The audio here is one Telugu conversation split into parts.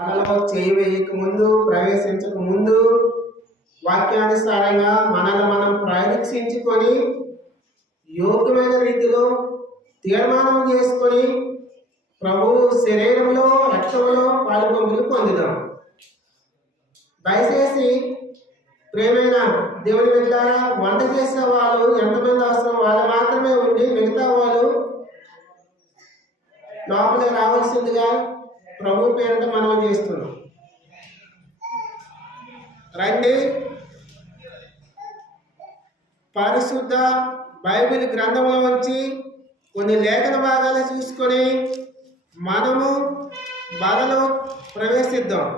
మనలో చేయి వేయక ముందు, ప్రవేశించక ముందు వాక్యానుసారంగా మనల్ని మనం పరీక్షించుకొని యోగ్యమైన రీతిలో తీర్మానం చేసుకొని ప్రభు శరీరంలో రక్తంలో పాలుపంపులు పొందుదాం. దయచేసి ప్రేమైన దేవుని బిడ్డలారా, వంట చేసే వాళ్ళు ఎంతమంది అవసరం వాళ్ళు మాత్రమే ఉండి మిగతా వాళ్ళు లోపలికి రావాల్సిందిగా ప్రభు పేరుట మనం చేస్తున్నాం. రండి, పరిశుద్ధ బైబిల్ గ్రంథంలో వచ్చి కొన్ని లేఖన భాగాలు చూసుకొని మనము బాధలో ప్రవేశిద్దాం.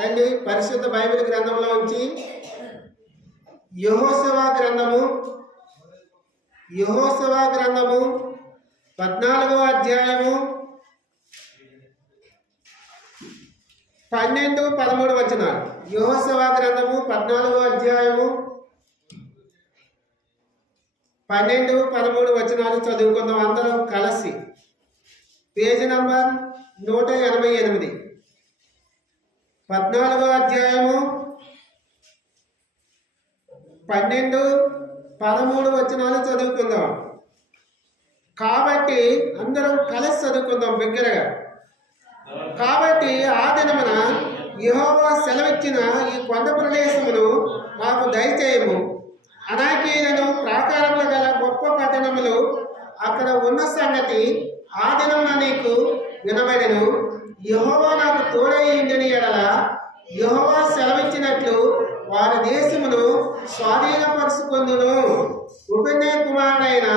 రండి, పరిశుద్ధ బైబిల్ గ్రంథంలో ఉంచి యెహోషువ గ్రంథము 14వ అధ్యాయము 12-13 వచనాలు. యెహోషువ గ్రంథము 14వ అధ్యాయము 12-13 వచనాలు చదువుకుందాం అందరం కలిసి. Page number 188. 14వ అధ్యాయము 12-13 వచనాలు చదువుకుందాం. కాబట్టి అందరం కలిసి చదువుకుందాం బిగ్గరగా. కాబట్టి ఆ దినమున యెహోవా సెలవిచ్చిన ఈ కొండ ప్రదేశమును మాకు దయచేయము. అనాకీయులను ప్రాకారములు గల గొప్ప పట్టణములు అక్కడ ఉన్న సంగతి ఆ దినమున నీకు వినబడెను. యెహోవా నాకు తోడైందని ఎడల యెహోవా సెలవిచ్చినట్లు వారి దేశమును స్వాధీనపరుచుకొందును. ఉపన్య కుమారుడైన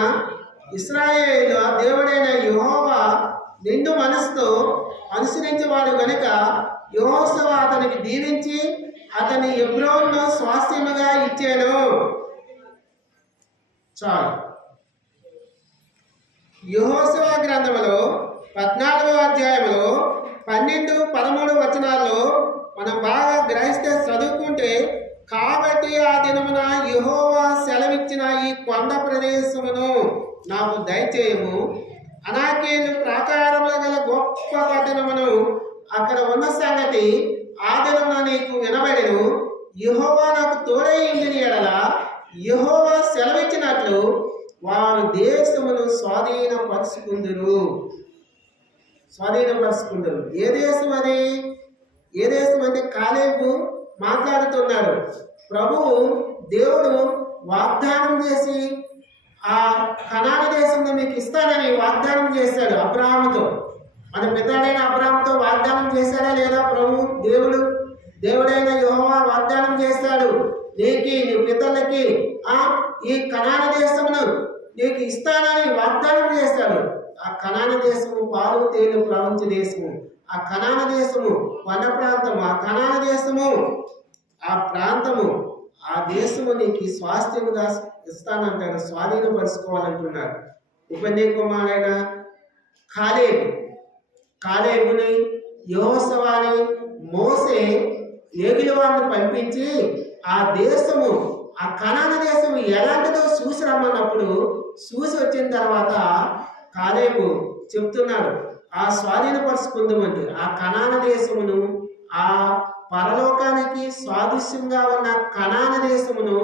ఇశ్రాయేలు దేవుడైన యెహోవా నిండు మనసుతో అనుసరించేవాడు గనుక యెహోషువ అతనికి దీవించి అతని హెబ్రోనును స్వాస్థ్యముగా ఇచ్చాను. చాలు. యెహోషువ గ్రంథములో 14వ అధ్యాయంలో 12-13 వచనాల్లో మనం బాగా గ్రహిస్తే చదువుకుంటే, కాబట్టి ఆ దినమున యెహోవా సెలవిచ్చిన ఈ కొండ ప్రదేశమును నాకు దయచేయము. అనాకీయులు ప్రాకారముల గల గొప్ప పట్టణమును అక్కడ ఉన్న సంగతి ఆ దినమున నీకు వినబడెను. యెహోవా నాకు తోడైందని ఎడల యెహోవా సెలవిచ్చినట్లు వారు దేశమును స్వాధీనపరుచుకుందురు. ఏ దేశం అది? ఏ దేశం అంటే కాలేబు మాట్లాడుతున్నాడు. ప్రభువు దేవుడు వాగ్దానం చేసి ఆ కనాను దేశంలో మీకు ఇస్తానని వాగ్దానం చేశాడు అబ్రాహాముతో. మన పితాడైన అబ్రాహాముతో వాగ్దానం చేశాడా లేదా? ప్రభు దేవుడైన యెహోవా వాగ్దానం చేశాడు, నీకు నీ పితలకి ఈ కనాను దేశమును నీకు ఇస్తానని వాగ్దానం చేశాడు. ఆ కనాను దేశము పాలు తేనె ప్రవహించే దేశము. ఆ కనాను దేశము కొండ ప్రాంతము. ఆ కనాను దేశము ఆ ప్రాంతము ఆ దేశము నీకు స్వాస్థ్యముగా ఇస్తానంటాడు, స్వాధీనపరుచుకోవాలంటున్నాడు. ఉపన్య కుమారుడైన కాలేబుని యెహోషువని మోసే ఏగిలి వారిని పంపించి ఆ దేశము ఆ కనాను దేశము ఎలాంటిదో చూసి రమ్మన్నప్పుడు చూసి వచ్చిన తర్వాత కాలేబు చెప్తున్నాడు, ఆ స్వాధీనపరుచుకుందామంటే ఆ కనాను దేశమును, ఆ పరలోకానికి సాదృశ్యంగా ఉన్న కనాను దేశమును,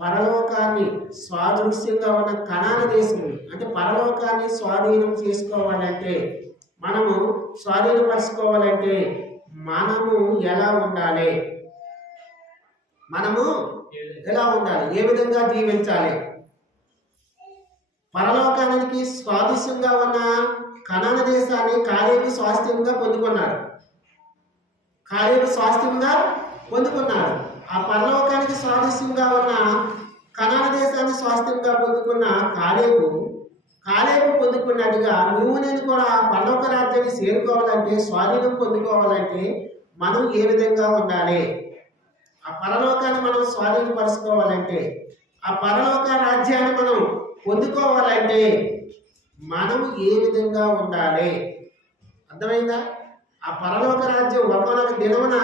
పరలోకాన్ని సాదృశ్యంగా ఉన్న కనాను దేశము అంటే పరలోకాన్ని స్వాధీనం చేసుకోవాలంటే, మనము స్వాధీనపరుచుకోవాలంటే మనము ఎలా ఉండాలి? ఏ విధంగా జీవించాలి? పరలోకానికి స్వాదృశ్యంగా ఉన్న కనాను దేశాన్ని కాలేబు స్వాస్థ్యంగా పొందుకున్నాడు. ఆ పరలోకానికి స్వాదృశ్యంగా ఉన్న కనాను దేశాన్ని స్వాస్థ్యంగా పొందుకున్న కాలేబు పొందుకున్నట్టుగా నువ్వు నేను కూడా పరలోక రాజ్యాన్ని చేరుకోవాలంటే, స్వాధీనం పొందుకోవాలంటే మనం ఏ విధంగా ఉండాలి? ఆ పరలోకాన్ని మనం స్వాధీనపరుచుకోవాలంటే, ఆ పరలోక రాజ్యాన్ని మనం పొందుకోవాలంటే మనం ఏ విధంగా ఉండాలి? అర్థమైందా? ఆ పరలోక రాజ్యం ఒకనొక దినమున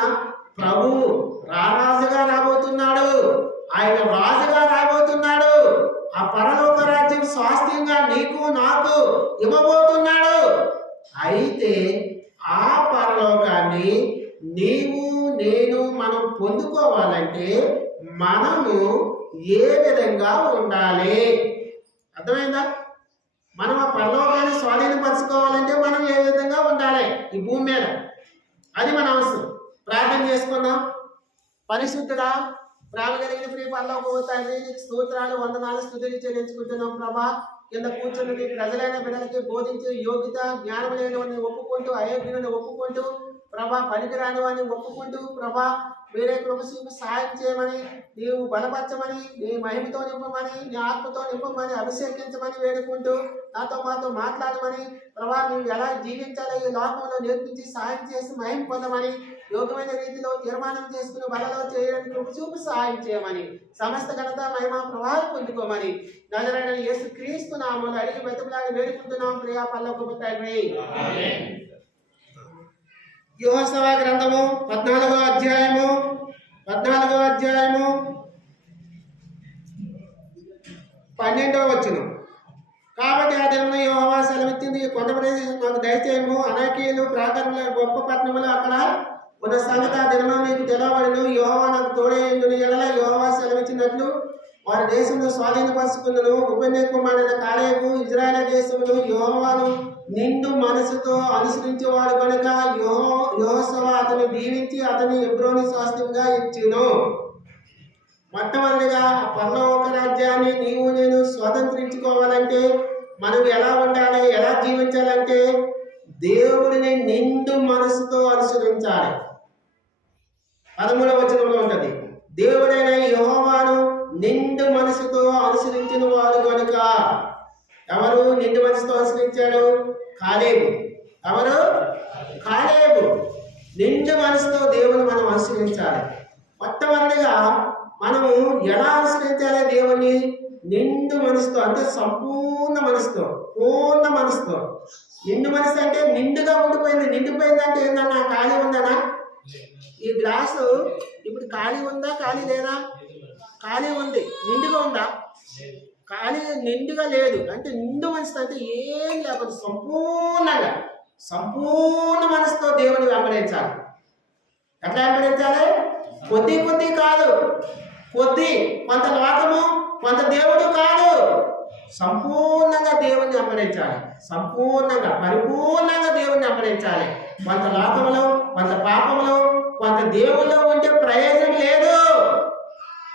ప్రభువు రారాజుగా రాబోతున్నాడు. ఆయన రాజుగా రాబోతున్నాడు. ఆ పరలోక రాజ్యం స్వాస్థ్యంగా నీకు నాకు ఇవ్వబోతున్నాడు. అయితే ఆ పరలోకాన్ని నీవు నేను మనం పొందుకోవాలంటే మనము ఏ విధంగా ఉండాలి? అర్థమైందా? మనం ఆ పరలోకాన్ని స్వాధీనపరచుకోవాలంటే మనం ఏ విధంగా ఉండాలి ఈ భూమి మీద? అది మన అవసరం. ప్రార్థన చేసుకుందాం. పరిశుద్ధుడా, ప్రేమ కలిగిన ప్రియ పరలోకపు తండ్రి, నీకు స్తోత్రాలు, వందనాలు, స్తుతులు చెల్లించుకుంటున్నాం ప్రభా. కింద కూర్చొని నీ ప్రజలైన బిడ్డలకి బోధించే యోగ్యత, జ్ఞానం లేని వాడిని ఒప్పుకుంటూ, అయోగ్యుని ఒప్పుకుంటూ ప్రభా, పనికిరాని వాడిని ఒప్పుకుంటూ ప్రభా, వేరే కృపశీపు సహాయం చేయమని, నీవు బలపరచమని, నీ మహిమతో నింపమని, నీ ఆత్మతో నింపమని, అభిషేకించమని వేడుకుంటూ నాతో మాతో మాట్లాడమని ప్రభా, నువ్వు ఎలా జీవించాలో ఈ లోకంలో నేర్పించి సహాయం చేసి మహిమ పొందమని, యోగ్యమైన రీతిలో తీర్మానం చేసుకుని బలలో చేయడానికి కృపచూపు సహాయం చేయమని, సమస్త ఘనత మహిమ ప్రభావం పొందుకోమని నజరేయుడైన యేసుక్రీస్తు నామములో అడిగి బతిమలాడి వేడుకుంటున్నాం ప్రియా పరలోకపు తండ్రి. యెహోషువ గ్రంథము 14వ అధ్యాయము 12వ వచనం. కాబట్టి ఆ దినమున యెహోవా సెలవిచ్చింది, కొండ ప్రదేశం నాకు దయచేయము, అనాకీయులు ప్రాకారముల గొప్ప పట్టణములు అక్కడ ఉన్న సంగతి ఆ దినమున నీకు తెలవబడును. యెహోవా నాకు తోడైయుండును ఎడల యెహోవా సెలవిచ్చినట్లు వారి దేశంలో స్వాధీనపరుచుకుందును. ఉపన్య కుమారుడైన కాలేబు ఇజ్రాయేల్ దేశమును యెహోవాను నిండు మనసుతో అనుసరించేవాడు కనుక యెహోషువ అతన్ని దీవించి అతని హెబ్రోను స్వాస్థ్యంగా ఇచ్చును. మొట్టమొదటిగా పరలోక రాజ్యాన్ని నీవు నేను స్వతంత్రించుకోవాలంటే మనం ఎలా ఉండాలి, ఎలా జీవించాలంటే దేవుడిని నిండు మనసుతో అనుసరించాలి. 13వ వచనంలో ఉంటుంది, దేవుడైన యెహోవాను నిండు మనసుతో అనుసరించిన వాడు కనుక. ఎవరు నిండు మనసుతో అనుసరించాడు? కాలేబు. ఎవరు? కాలేబు. నిండు మనసుతో దేవుని మనం అనుసరించాలి. మొట్టమొదటిగా మనము ఎలా అనుసరించాలి దేవుని? నిండు మనసుతో, అంటే సంపూర్ణ మనసుతో, పూర్ణ మనసుతో. నిండు మనసు అంటే నిండుగా ఉండిపోయింది. నిండిపోయింది అంటే ఏంటన్నా? ఖాళీ ఉందనా? ఈ గ్లాసు ఇప్పుడు ఖాళీ ఉందా, ఖాళీ లేదా? ఖాళీ ఉంది. నిండుగా ఉందా? ఖాళీ నిండుగా లేదు. అంటే నిండు మనసు అంటే ఏం లేకపోతే సంపూర్ణంగా, సంపూర్ణ మనసుతో దేవుని వెంబడించాలి. ఎట్లా వెంబడించాలి? కొద్ది కొద్ది కాదు, కొద్ది కొంత లోకము కొంత దేవుడు కాదు. సంపూర్ణంగా దేవుణ్ణి వెంబడించాలి. సంపూర్ణంగా పరిపూర్ణంగా దేవుణ్ణి వెంబడించాలి. కొంత లోకములో కొంత పాపములో కొంత దేవుల్లో ఉంటే ప్రయోజనం లేదు.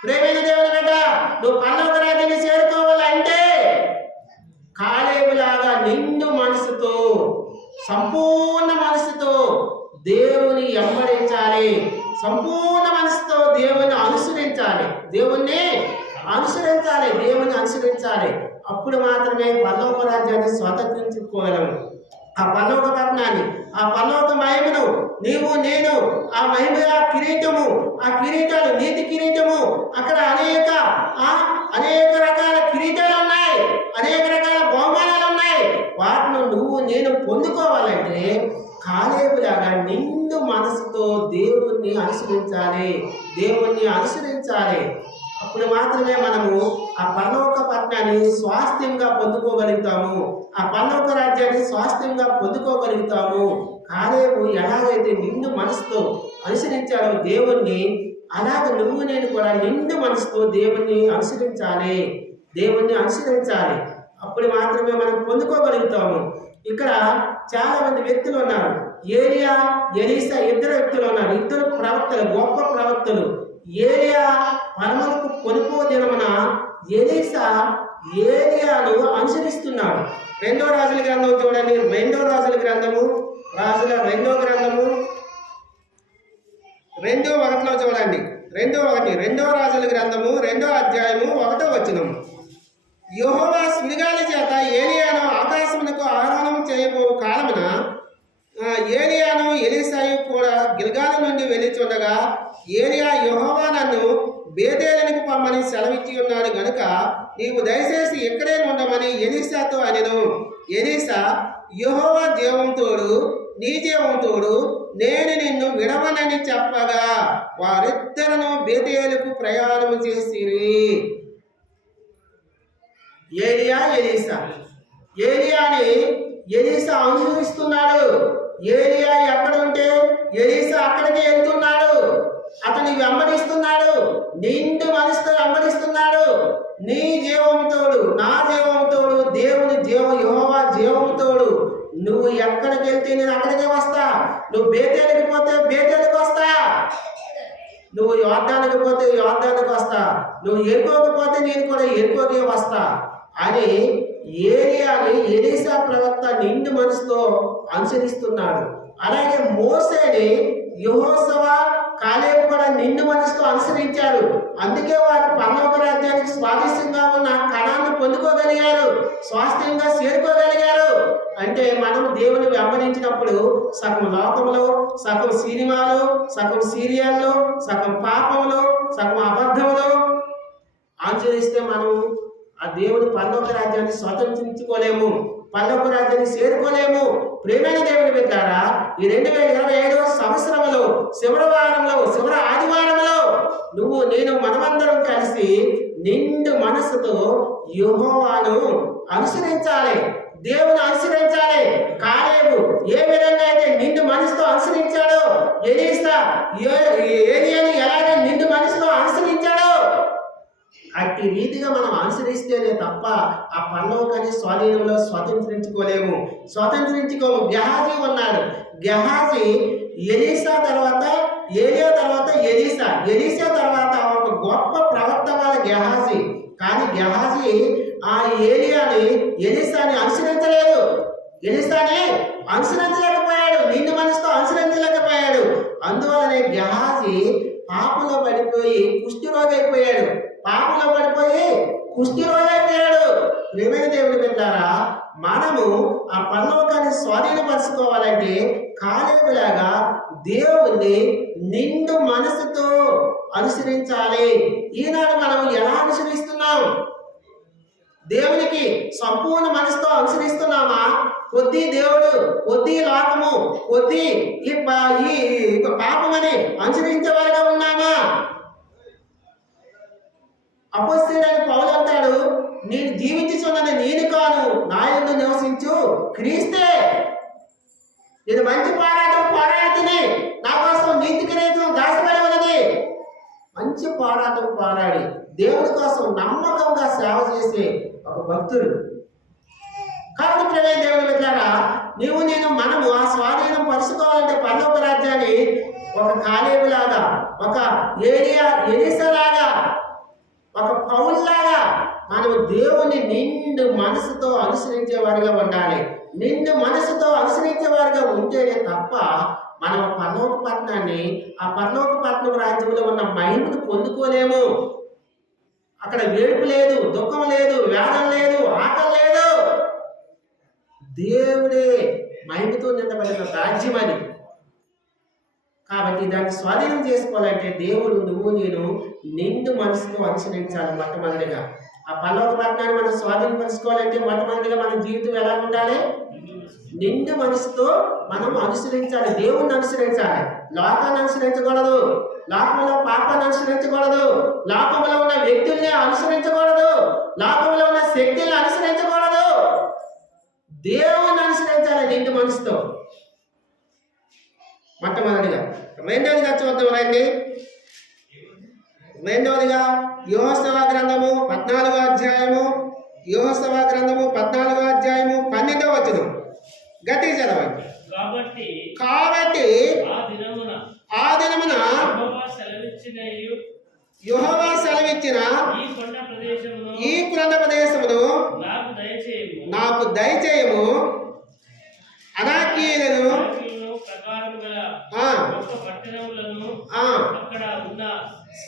ప్రేమైన దేవుని బిడ్డ, నువ్వు పరలోక రాజ్యాన్ని చేరుకోవాలంటే కాలేబులాగా నిండు మనసుతో, సంపూర్ణ మనసుతో దేవుని వెంబడించాలి. సంపూర్ణ మనసుతో దేవుని అనుసరించాలి. దేవుణ్ణి అనుసరించాలి. దేవుని అనుసరించాలి. అప్పుడు మాత్రమే పరలోక రాజ్యాన్ని స్వతంత్రించుకోగలము. ఆ పరలోక పట్టణాన్ని, ఆ పరలోక మహిమను నీవు నేను, ఆ మహిమ కిరీటము, ఆ కిరీటాలు నీతి కిరీటము, అక్కడ అనేక రకాల కిరీటాలు ఉన్నాయి, అనేక రకాల బహుమానాలు ఉన్నాయి. వాటిని నువ్వు నేను పొందుకోవాలంటే కాలేబులాగా నిండు మనసుతో దేవుణ్ణి అనుసరించాలి. దేవుణ్ణి అనుసరించాలి. అప్పుడు మాత్రమే మనము ఆ పరలోక పట్టణాన్ని స్వాస్థ్యంగా పొందుకోగలుగుతాము. ఆ పరలోక రాజ్యాన్ని స్వాస్థ్యంగా పొందుకోగలుగుతాము. కాలేబు ఎలాగైతే నిండు మనసుతో అనుసరించాడో దేవుణ్ణి, అలాగ నువ్వు నేను కూడా నిండు మనసుతో దేవుణ్ణి అనుసరించాలి. దేవుణ్ణి అనుసరించాలి. అప్పుడు మాత్రమే మనం పొందుకోగలుగుతాము. ఇక్కడ చాలా మంది వ్యక్తులు ఉన్నారు. ఏలియా, ఎలీసా, ఇద్దరు వ్యక్తులు ఉన్నారు. ఇద్దరు ప్రవక్తలు, గొప్ప ప్రవక్తలు. ఏలియా పరమకు కొనుకో దినమున ఎలీసా ఏలియాను అనుసరిస్తున్నాడు. 2వ రాజుల గ్రంథం చూడండి. 2వ రాజుల గ్రంథము, రాజుల 2వ గ్రంథము 2:1 చూడండి. 2వ రాజుల గ్రంథము 2వ అధ్యాయము 1వ వచనం. యెహోవా సుడిగాలి చేత ఏలియాను ఆకాశమునకు ఆరోహణం చేయబో కాలమున ఏలియాను ఎలీసాయు కూడా గిల్గాలు నుండి వెళ్ళిచుండగా ఏలియా, యెహోవా నన్ను బేతేలునకు పంపని సెలవిచ్చి ఉన్నాడు గనుక నీవు దయచేసి ఇక్కడే ఉండమని ఎలీసాతో అనెను. ఎలీసా, యెహోవా జీవంతోడు నీ జీవంతోడు నేను నిన్ను విడవనని చెప్పగా వారిద్దరూ బేతేలుకు ప్రయాణం చేసిరి. ఏలియా ఎలీసా. ఏలియాని ఎలీసా అనుసరిస్తున్నాడు. ఏలియా ఎక్కడ ఉంటే ఎలీసా అక్కడికి వెళ్తున్నాడు. అతని వెంబడిస్తున్నాడు. నిండు మనసుతో వెంబడిస్తున్నాడు. నీ జీవంతోడు, నా జీవంతోడు, దేవుని యెహోవా జీవంతోడు. నువ్వు ఎక్కడికి వెళ్తే నేను అక్కడికే వస్తా. నువ్వు బేతేలుకి పోతే బేతేలుకి వస్తా. నువ్వు యోర్దానికి పోతే యోర్దానికి వస్తా. నువ్వు ఎరుకోకి పోతే నేను కూడా ఎరుకోకే వస్తా అని ఏలియాని ఎలీసా ప్రవక్త నిండు మనసుతో అనుసరిస్తున్నాడు. అలాగే మోసేని యెహోషువ, కాలేబు కూడా నిండు మనసుతో అనుసరించాడు. అందుకే వారు పరలోక రాజ్యానికి స్వాదిష్టంగా ఉన్న కణాన్ని పొందుకోగలిగారు, స్వాస్థ్యంగా చేరుకోగలిగారు. అంటే మనం దేవుని వెంబడించినప్పుడు సగం లోకంలో, సగం సినిమాలో, సగం సీరియల్లో, సగం పాపంలో, సగం అబద్ధంలో అనుసరిస్తే మనం ఆ దేవుని పరలోక రాజ్యాన్ని స్వతంత్రించుకోలేము, పరలోక రాజ్యాన్ని చేరుకోలేము. ప్రేమైన దేవుని బిడ్డలారా, ఈ 2025వ సంవత్సరంలో చివరి వారంలో, చివరి ఆదివారంలో నువ్వు నేను మనమందరం కలిసి నిండు మనసుతో యెహోవాను అనుసరించాలి, దేవుని అనుసరించాలి. కాలేబు ఏ విధంగా అయితే నిండు మనసుతో అనుసరించాడో, ఎలీసా ఏలియాని ఎలాగే నిండు మనసుతో అనుసరించాడో, అట్టి రీతిగా మనం అనుసరిస్తేనే తప్ప ఆ పరలోకాన్ని స్వాధీనంలో స్వతంత్రించుకోము. గెహాజీ ఉన్నాడు. గెహాజీ ఎలీసా తర్వాత, ఏలియా తర్వాత ఎలీసా తర్వాత ఒక గొప్ప ప్రవక్త వాళ్ళ గెహాజీ. కానీ గెహాజీ ఆ ఎలీసాని అనుసరించలేకపోయాడు, నిండు మనసుతో అనుసరించలేకపోయాడు. అందువలనే గెహాజీ పాపంలో పడిపోయి కుష్ఠరోగి అయిపోయాడు. ప్రియమైన దేవుని బిడ్డలారా, మనము ఆ పరలోకాన్ని స్వాధీనపరచుకోవాలంటే కాలేబులాగా దేవుణ్ణి నిండు మనసుతో అనుసరించాలి. ఈనాడు మనం ఎలా అనుసరిస్తున్నాం? దేవునికి సంపూర్ణ మనసుతో అనుసరిస్తున్నామా? కొద్ది దేవుడు, కొద్ది లోకము, కొద్ది ఈ పాపమని అనుసరించే వారిగా ఉన్నామా? అపొస్తలుడైన పౌలు అంటాడు, నేను జీవించుచున్నది నేను కాను, నా యందు నివసించు క్రీస్తే. నేను మంచి పోరాడుతుని, నా కోసం నీతి కిరీటం దాచబడి ఉన్నది. మంచి పోరాటం పోరాడి దేవుని కోసం నమ్మకంగా సేవ చేసే ఒక భక్తుడు. కాబట్టి ప్రియమైన దేవుని బిడ్డలారా, మనము ఆ స్వాధీనం పరుచుకోవాలంటే పరలోక రాజ్యాన్ని ఒక కాలేబులాగా, ఒక ఎలీసాలాగా, ఒక పౌల్లాగా మనం దేవుని నిండు మనసుతో అనుసరించేవారిగా ఉండాలి. నిండు మనసుతో అనుసరించేవారిగా ఉంటేనే తప్ప మనం పరలోక పట్టణాన్ని, ఆ పరలోక పట్టణం రాజ్యంలో ఉన్న మహిమను పొందుకోలేము. అక్కడ వేడుపు లేదు, దుఃఖం లేదు, వేదన లేదు, ఆకలి లేదు. దేవుడే మహిమతో నిండబడిన రాజ్యం అది. కాబట్టి దాన్ని స్వాధీనం చేసుకోవాలంటే దేవుడు, నువ్వు, నేను నిండు మనసుతో అనుసరించాలి. మొట్టమొదటిగా ఆ పరలోక పట్టణాన్ని మనం స్వాధీనపరచుకోవాలంటే మొట్టమొదటిగా మన జీవితం ఎలా ఉండాలి? నిండు మనసుతో మనం అనుసరించాలి, దేవుణ్ణి అనుసరించాలి. లోకాన్ని అనుసరించకూడదు, లోకంలో పాపాన్ని అనుసరించకూడదు, లోకంలో ఉన్న వ్యక్తుల్ని అనుసరించకూడదు, లోకంలో ఉన్న శక్తుల్ని అనుసరించకూడదు. దేవుణ్ణి అనుసరించాలి నిండు మనసుతో. మొట్టమొదటిగా. రెండవదిగా చూద్దాం రండి. రెండవదిగా యెహోషువ గ్రంథము 14వ అధ్యాయము, యెహోషువ గ్రంథము 14వ అధ్యాయము 12వ వచనం గట్టిగా చదవండి. కాబట్టి ఆ దినమున యెహోవా సెలవిచ్చిన ఈ కొండ ప్రదేశమును నాకు దయచేయము, అనాకీయులను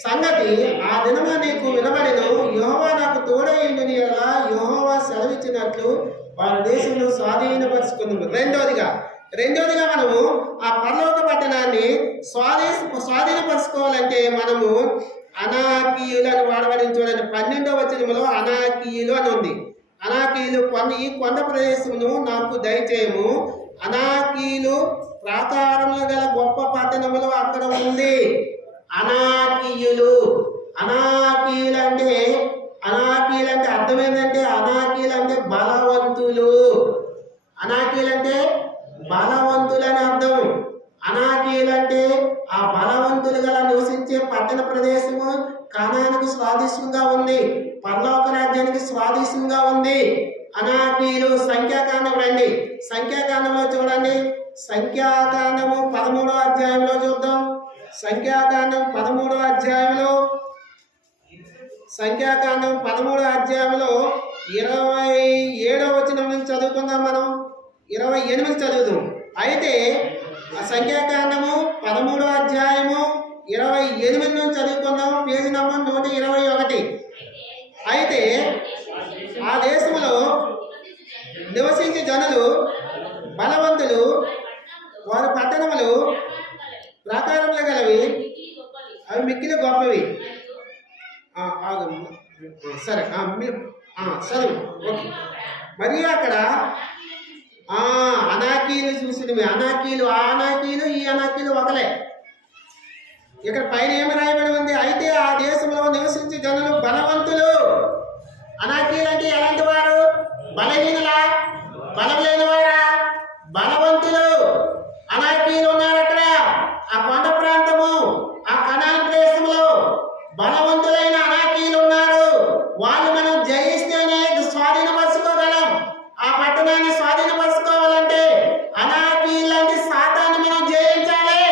సంగతి ఆ దినము నీకు వినబడెను. యెహోవా నాకు తోడైండుని ఎలా యెహోవా సెలవిచ్చినట్లు వారి దేశంలో స్వాధీనపరుచుకుందాము. రెండవదిగా మనము ఆ పరలోక పట్టణాన్ని స్వాధీనపరచుకోవాలంటే మనము అనాకీయులు అని వాడబడిన చూడండి. 12వ వచనములో అనాకీయులు అని ఉంది. అనాకీయులు ఈ కొండ ప్రదేశమును నాకు దయచేయము, అనాకీలు ప్రాకారములు గల గొప్ప పట్టణములు అక్కడ ఉంది. అనాకీయులు, అనాకీలంటే అర్థం ఏంటంటే అనాకీలంటే బలవంతులు. అనాకీలంటే బలవంతులని అర్థం. అనాకీలంటే ఆ బలవంతులు గల నివసించే పట్టణ ప్రదేశము కానానుకు స్వాదిష్టంగా ఉంది, పరలోక రాజ్యానికి స్వాదిష్టంగా ఉంది. అనాకీలు. సంఖ్యాకాండం రండి, సంఖ్యాకాండంలో చూడండి. సంఖ్యాకాండము 13వ అధ్యాయంలో చూద్దాం. సంఖ్యాకాండం 13వ అధ్యాయంలో 27వ వచనం నుంచి చదువుకుందాం. మనం 28 చదువుదాం. అయితే ఆ సంఖ్యాకాండము 13వ అధ్యాయము 28 నుంచి చదువుకుందాం. Page number 121. అయితే ఆ దేశంలో నివసించే జనులు బలవంతులు, వారి పట్టణములు ప్రాకారములు గలవి, అవి మిక్కిలి గొప్పవి. సరే చదువు. ఓకే. మరియు అక్కడ అనాకీలు చూసినవి. అనాకీలు, ఆ అనాకీలు ఈ అనాకీలు ఒకలే. ఇక్కడ పైన ఏమి రాయబడి ఉంది? అయితే ఆ దేశంలో నివసించే జనులు బలవంతులు. అనాకీలు అంటే ఎలాంటి వారు? బలహీనులా? బలం లేని వారా? బలవంతులు. అనాకీలు ఉన్నారు అక్కడ. ఆ కొండ ప్రాంతము, ఆ కనాన్ దేశంలో బలవంతులైన అనాకీలు ఉన్నారు. వాళ్ళు మనం జయిస్తేనే స్వాధీనపరచుకోగలం. ఆ పట్టణాన్ని స్వాధీనపరచుకోవాలంటే అనాకీలాంటి సాతాన్ని మనం జయించాలి.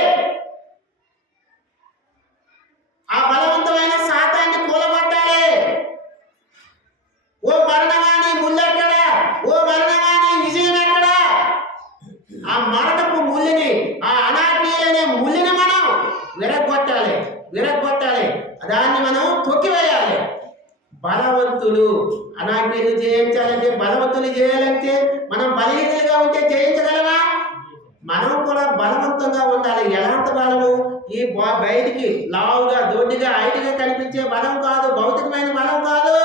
ఆ బలవంతమైన సాతాన్ని కూలగొట్టాలి. ఓ మరణగాని ముళ్ళెక్కడ? ఓ మరణగాని విజయం ఎక్కడ? ఆ మరణపు ముళ్ళని, ఆ అనాకీలనే ముళ్ళని మనం విరగొట్టాలి. దాన్ని మనం తొక్కివేయాలి. బలవంతులు. అనాకీలు జయించాలంటే, బలవంతులు చేయాలంటే మనం బలహీనులుగా ఉంటే జయించగలమా? మనం కూడా బలవంతంగా ఉండాలి. ఎలాంటి బలము? ఈ బయటికి లావుగా, దొడ్డిగా, ఐటిగా కనిపించే బలం కాదు, భౌతికమైన బలం కాదు.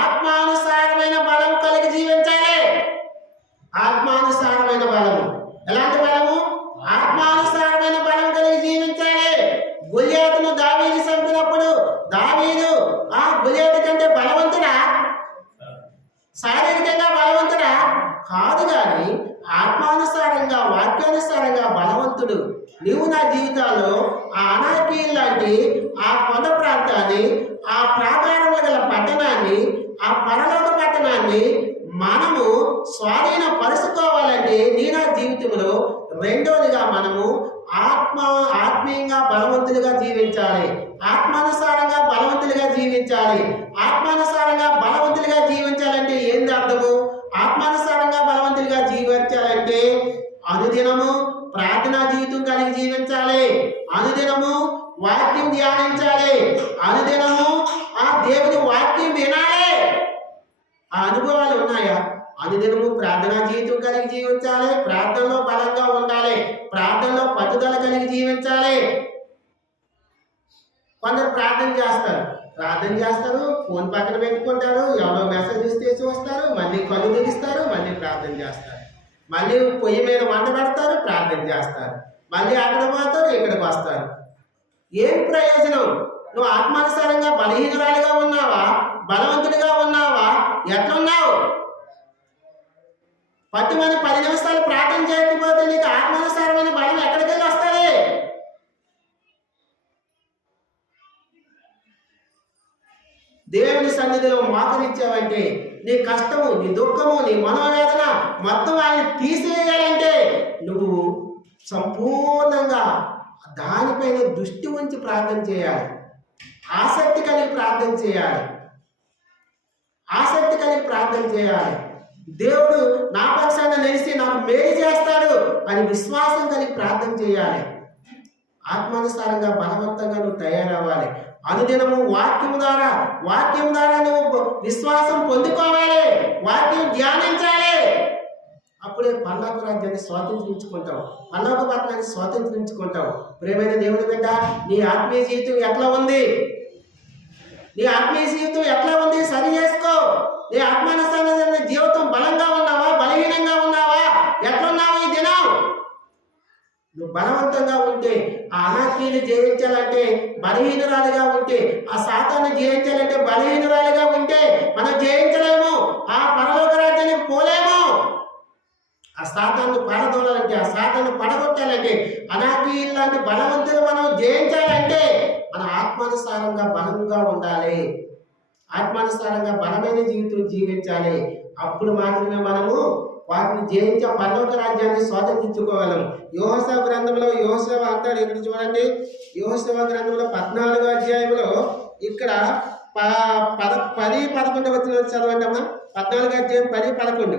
ఆత్మానుసారమైన బలం కలిగి జీవించాలి. ఆత్మానుసారమైన బలము. ఎలాంటి బలము? ఆత్మానుసారమైన బలం కలిగి జీవించాలి. గొల్యాతును దావీదు చంపినప్పుడు దావీదు గొల్యాతు కంటే బలవంతుడా? శారీరకంగా బలవంతుడా? కాదు. కానీ ఆత్మానుసారంగా, వాక్యానుసారంగా బలవంతుడు. నీవు నా జీవితాల్లో ఆ అనాకీల్ లాంటి ఆ కొండ ప్రాంతాన్ని, ఆ ప్రాకారములు గల పట్టణాన్ని, ఆ పరలోక పట్టణాన్ని మనము స్వాధీనపరుచుకోవాలంటే నీ నా జీవితంలో రెండోదిగా మనము ఆత్మీయంగా బలవంతులుగా జీవించాలి. ఆత్మానుసారంగా బలవంతులుగా జీవించాలి. ఆత్మానుసారంగా బలవంతులుగా జీవించాలంటే ఏంది అర్థము? ఆత్మానుసారంగా బలవంతులుగా జీవించాలంటే అనుదినము ప్రార్థనా జీవితం కలిగి జీవించాలి. అనుదినము వాక్యం ధ్యానించాలి. అనుదినము ఆ దేవుని వాక్యం వినాలి. ఆ అనుభవాలు ఉన్నాయా? అనుదినము ప్రార్థనా జీవితం కలిగి జీవించాలి. ప్రార్థనలో బలంగా ఉండాలి. ప్రార్థనలో పట్టుదల కలిగి జీవించాలి. కొందరు ప్రార్థన చేస్తారు, ఫోన్ పక్కన పెట్టుకుంటారు, ఎవరో మెసేజ్ ఇస్తే చూస్తారు, మళ్ళీ కళ్ళు దిగిస్తారు, మళ్ళీ ప్రార్థన చేస్తారు, మళ్ళీ పొయ్యి మీద వంట పెడతారు, ప్రార్థన చేస్తారు, మళ్ళీ అక్కడ పోతారు, ఇక్కడికి వస్తారు. ఏం ప్రయోజనం? నువ్వు ఆత్మానుసారంగా బలహీనురాలుగా ఉన్నావా? బలవంతుడిగా ఉన్నావా? ఎట్లున్నావు? పట్టుమని 10 నిమిషాలు ప్రార్థన చేయకపోతే నీకు ఆత్మానుసారమైన బలం ఎక్కడికి వెళ్ళి వస్తుంది? దేవుని సన్నిధిలో మోకరించావంటే నీ కష్టము, నీ దుఃఖము, నీ మనోవేదన మొత్తం ఆయన తీసేయాలంటే నువ్వు సంపూర్ణంగా దానిపైన దృష్టి ఉంచి ప్రార్థన చేయాలి. ఆసక్తి కలిగి ప్రార్థన చేయాలి. దేవుడు నా పక్షాన నిలిచి నాకు మేలు చేస్తాడు అని విశ్వాసం కలిగి ప్రార్థన చేయాలి. ఆత్మానుసారంగా బలవంతంగా నువ్వు తయారవ్వాలి. అనుదినము వాక్యం ద్వారా నువ్వు విశ్వాసం పొందుకోవాలి. వాక్యం ధ్యానించాలి. అప్పుడే పరలోక రాజ్యాన్ని స్వాతంత్రించుకుంటావు. పరలోక పట్టణాన్ని స్వాతంత్రించుకుంటావు. ప్రియమైన దేవుని బిడ్డ, నీ ఆత్మీయ జీవితం ఎట్లా ఉంది? సరి చేసుకో. నీ ఆత్మానుసారమైన జీవితం బలంగా ఉన్నావా? బలహీనంగా ఉన్నావా? ఎట్లున్నావు ఈ దినం? నువ్వు బలవంతంగా ఉంటే, ఆ అనాకీని జయించాలంటే బలహీనురాలిగా ఉంటే, ఆ సాతాన్ని జయించాలంటే బలహీనురాలిగా ఉంటే మనం జయించలేము, ఆ పరలోక రాజ్యానికి పోలేము. ఆ సాతాన్ని పారదోలాలంటే, ఆ సాతాన్ని పడగొట్టాలంటే, అనాకీ లాంటి బలవంతులు మనం జయించాలంటే మన ఆత్మానుసారంగా బలంగా ఉండాలి, ఆత్మానుసారంగా బలమైన జీవితం జీవించాలి. అప్పుడు మాత్రమే మనము వాటిని జయించే పరలోక రాజ్యాన్ని స్వాతంత్రించుకోగలం. యోహోషువ గ్రంథంలో యోహోషువ అంటాడు, ఇక్కడ చూడండి, యోహోషువ గ్రంథంలో 14వ అధ్యాయంలో ఇక్కడ 10-11 వచ్చిన చదవండి అమ్మా. 14వ అధ్యాయం 10-11.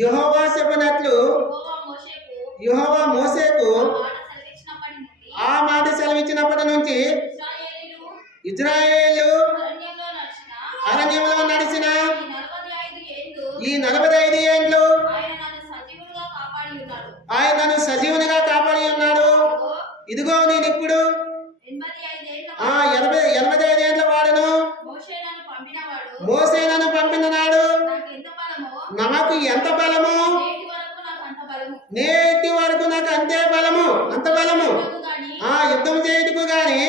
యెహోవా చెప్పినట్లు యెహోవా మోషేకు ఆ మాట సెలవిచ్చినప్పటి నుంచి ఇశ్రాయేలు అరణ్యంలో నడిచిన ఈ 45 ఏండ్లు ఆయన నన్ను సజీవునిగా కాపాడి ఉన్నాడు. ఇదిగో నేను ఇప్పుడు 85 ఏండ్ల వాడును. మోషే నన్ను పంపిన నాడు నాకు ఎంత బలము, నేటి వరకు నాకు అంతే బలము, అంత బలము. యుద్ధం చేయుటకు గాని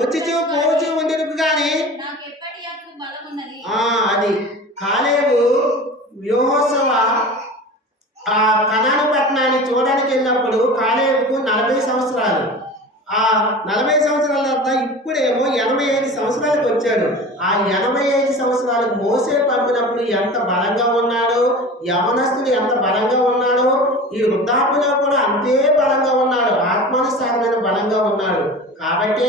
వచ్చి పోవచ్చు ఉండేందుకు గాని అది కాలేబు యెహోషువ ఆ కనాను పట్టణాన్ని చూడడానికి వెళ్ళినప్పుడు కాలేబుకు 40 సంవత్సరాలు. ఆ 40 సంవత్సరాల తర్వాత ఇప్పుడేమో 85 సంవత్సరాలకు వచ్చాడు. ఆ 85 సంవత్సరాలకు మోసే పంపినప్పుడు ఎంత బలంగా ఉన్నాడు, యవనస్తుడు ఎంత బలంగా ఉన్నాడు, ఈ వృద్ధాపులో కూడా అంతే బలంగా ఉన్నాడు, ఆత్మానుసారమైన బలంగా ఉన్నాడు. కాబట్టి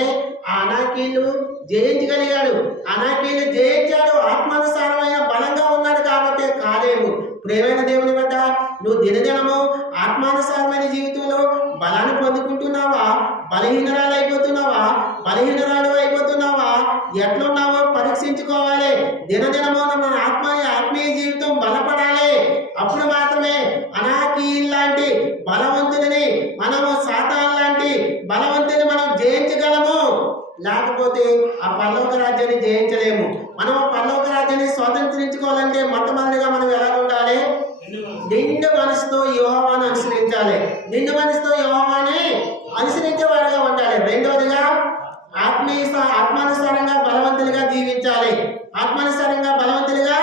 ఆ అనాకీలు జయించగలిగాడు, అనాకీలు జయించాడు, ఆత్మానుసారమైన బలంగా ఉన్నాడు. కాబట్టి కాలేబు ప్రేమైన దేవుని బట్ట నువ్వు దినదినము ఆత్మానుసారమైన జీవితంలో బలాన్ని పొందుకుంటున్నావా, బలహీనరాలు అయిపోతున్నావా, బలహీనరాలు అయిపోతున్నావా, ఎట్లున్నావో పరీక్షించుకోవాలి. దినదినము మన ఆత్మీయ జీవితం బలపడాలి. అప్పుడు మాత్రమే అనాకీ లాంటి బలవంతులని మనము, సాతాన్ లాంటి బలవంతుని మనం జయించగలము. లేకపోతే ఆ పరలోక రాజ్యాన్ని జయించలేము. మనం ఆ పరలోక రాజ్యాన్ని స్వాతంత్రించుకోవాలంటే మొట్టమొదటిగా మనం ఎలా ఉండాలి? నిండు మనసుతో యెహోవాను అనుసరించాలి, నిండు మనసుతో యెహోవాని అనుసరించే వారిగా ఉండాలి. రెండవదిగా ఆత్మానుసారంగా బలవంతులుగా జీవించాలి, ఆత్మానుసారంగా బలవంతులుగా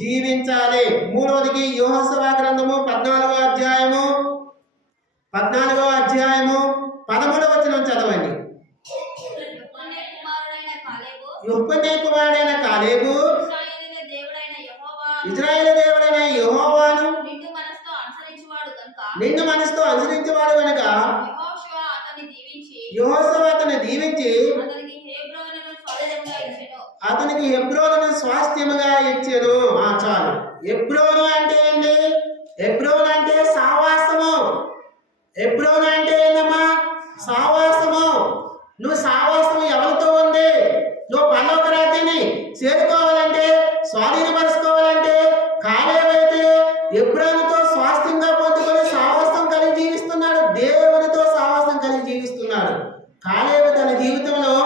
జీవించాలి. మూడవదికి యెహోషువ గ్రంథము 14వ అధ్యాయము 13వ వచనం చదవండి. యెఫున్నె కుమారుడైన కాలేబు ఇశ్రాయేలు దేవుడైన యెహోవాను నిండు మనసుతో అనుసరించేవాడు కనుక యెహోషువ అతన్ని దీవించి అతనికి హెబ్రోనును స్వాస్థ్యముగా ఇచ్చెను. చాలు. హెబ్రోను అంటే ఏంటి? హెబ్రోను అంటే సావాసము. హెబ్రోను అంటే ఏందమ్మా? సావాసము. నువ్వు సావాసము ఎవరితో ఉంది? నువ్వు పరలోక రాజ్యాన్ని చేరుకోవాలంటే, స్వాధీనపరుచుకోవాలంటే కాలేబైతే హెబ్రోనుతో స్వాస్థ్యంగా పొందుకొని సావాసం కలిగి జీవిస్తున్నాడు, దేవునితో సావాసం కలిగి జీవిస్తున్నాడు. కాలేబు తన జీవితంలో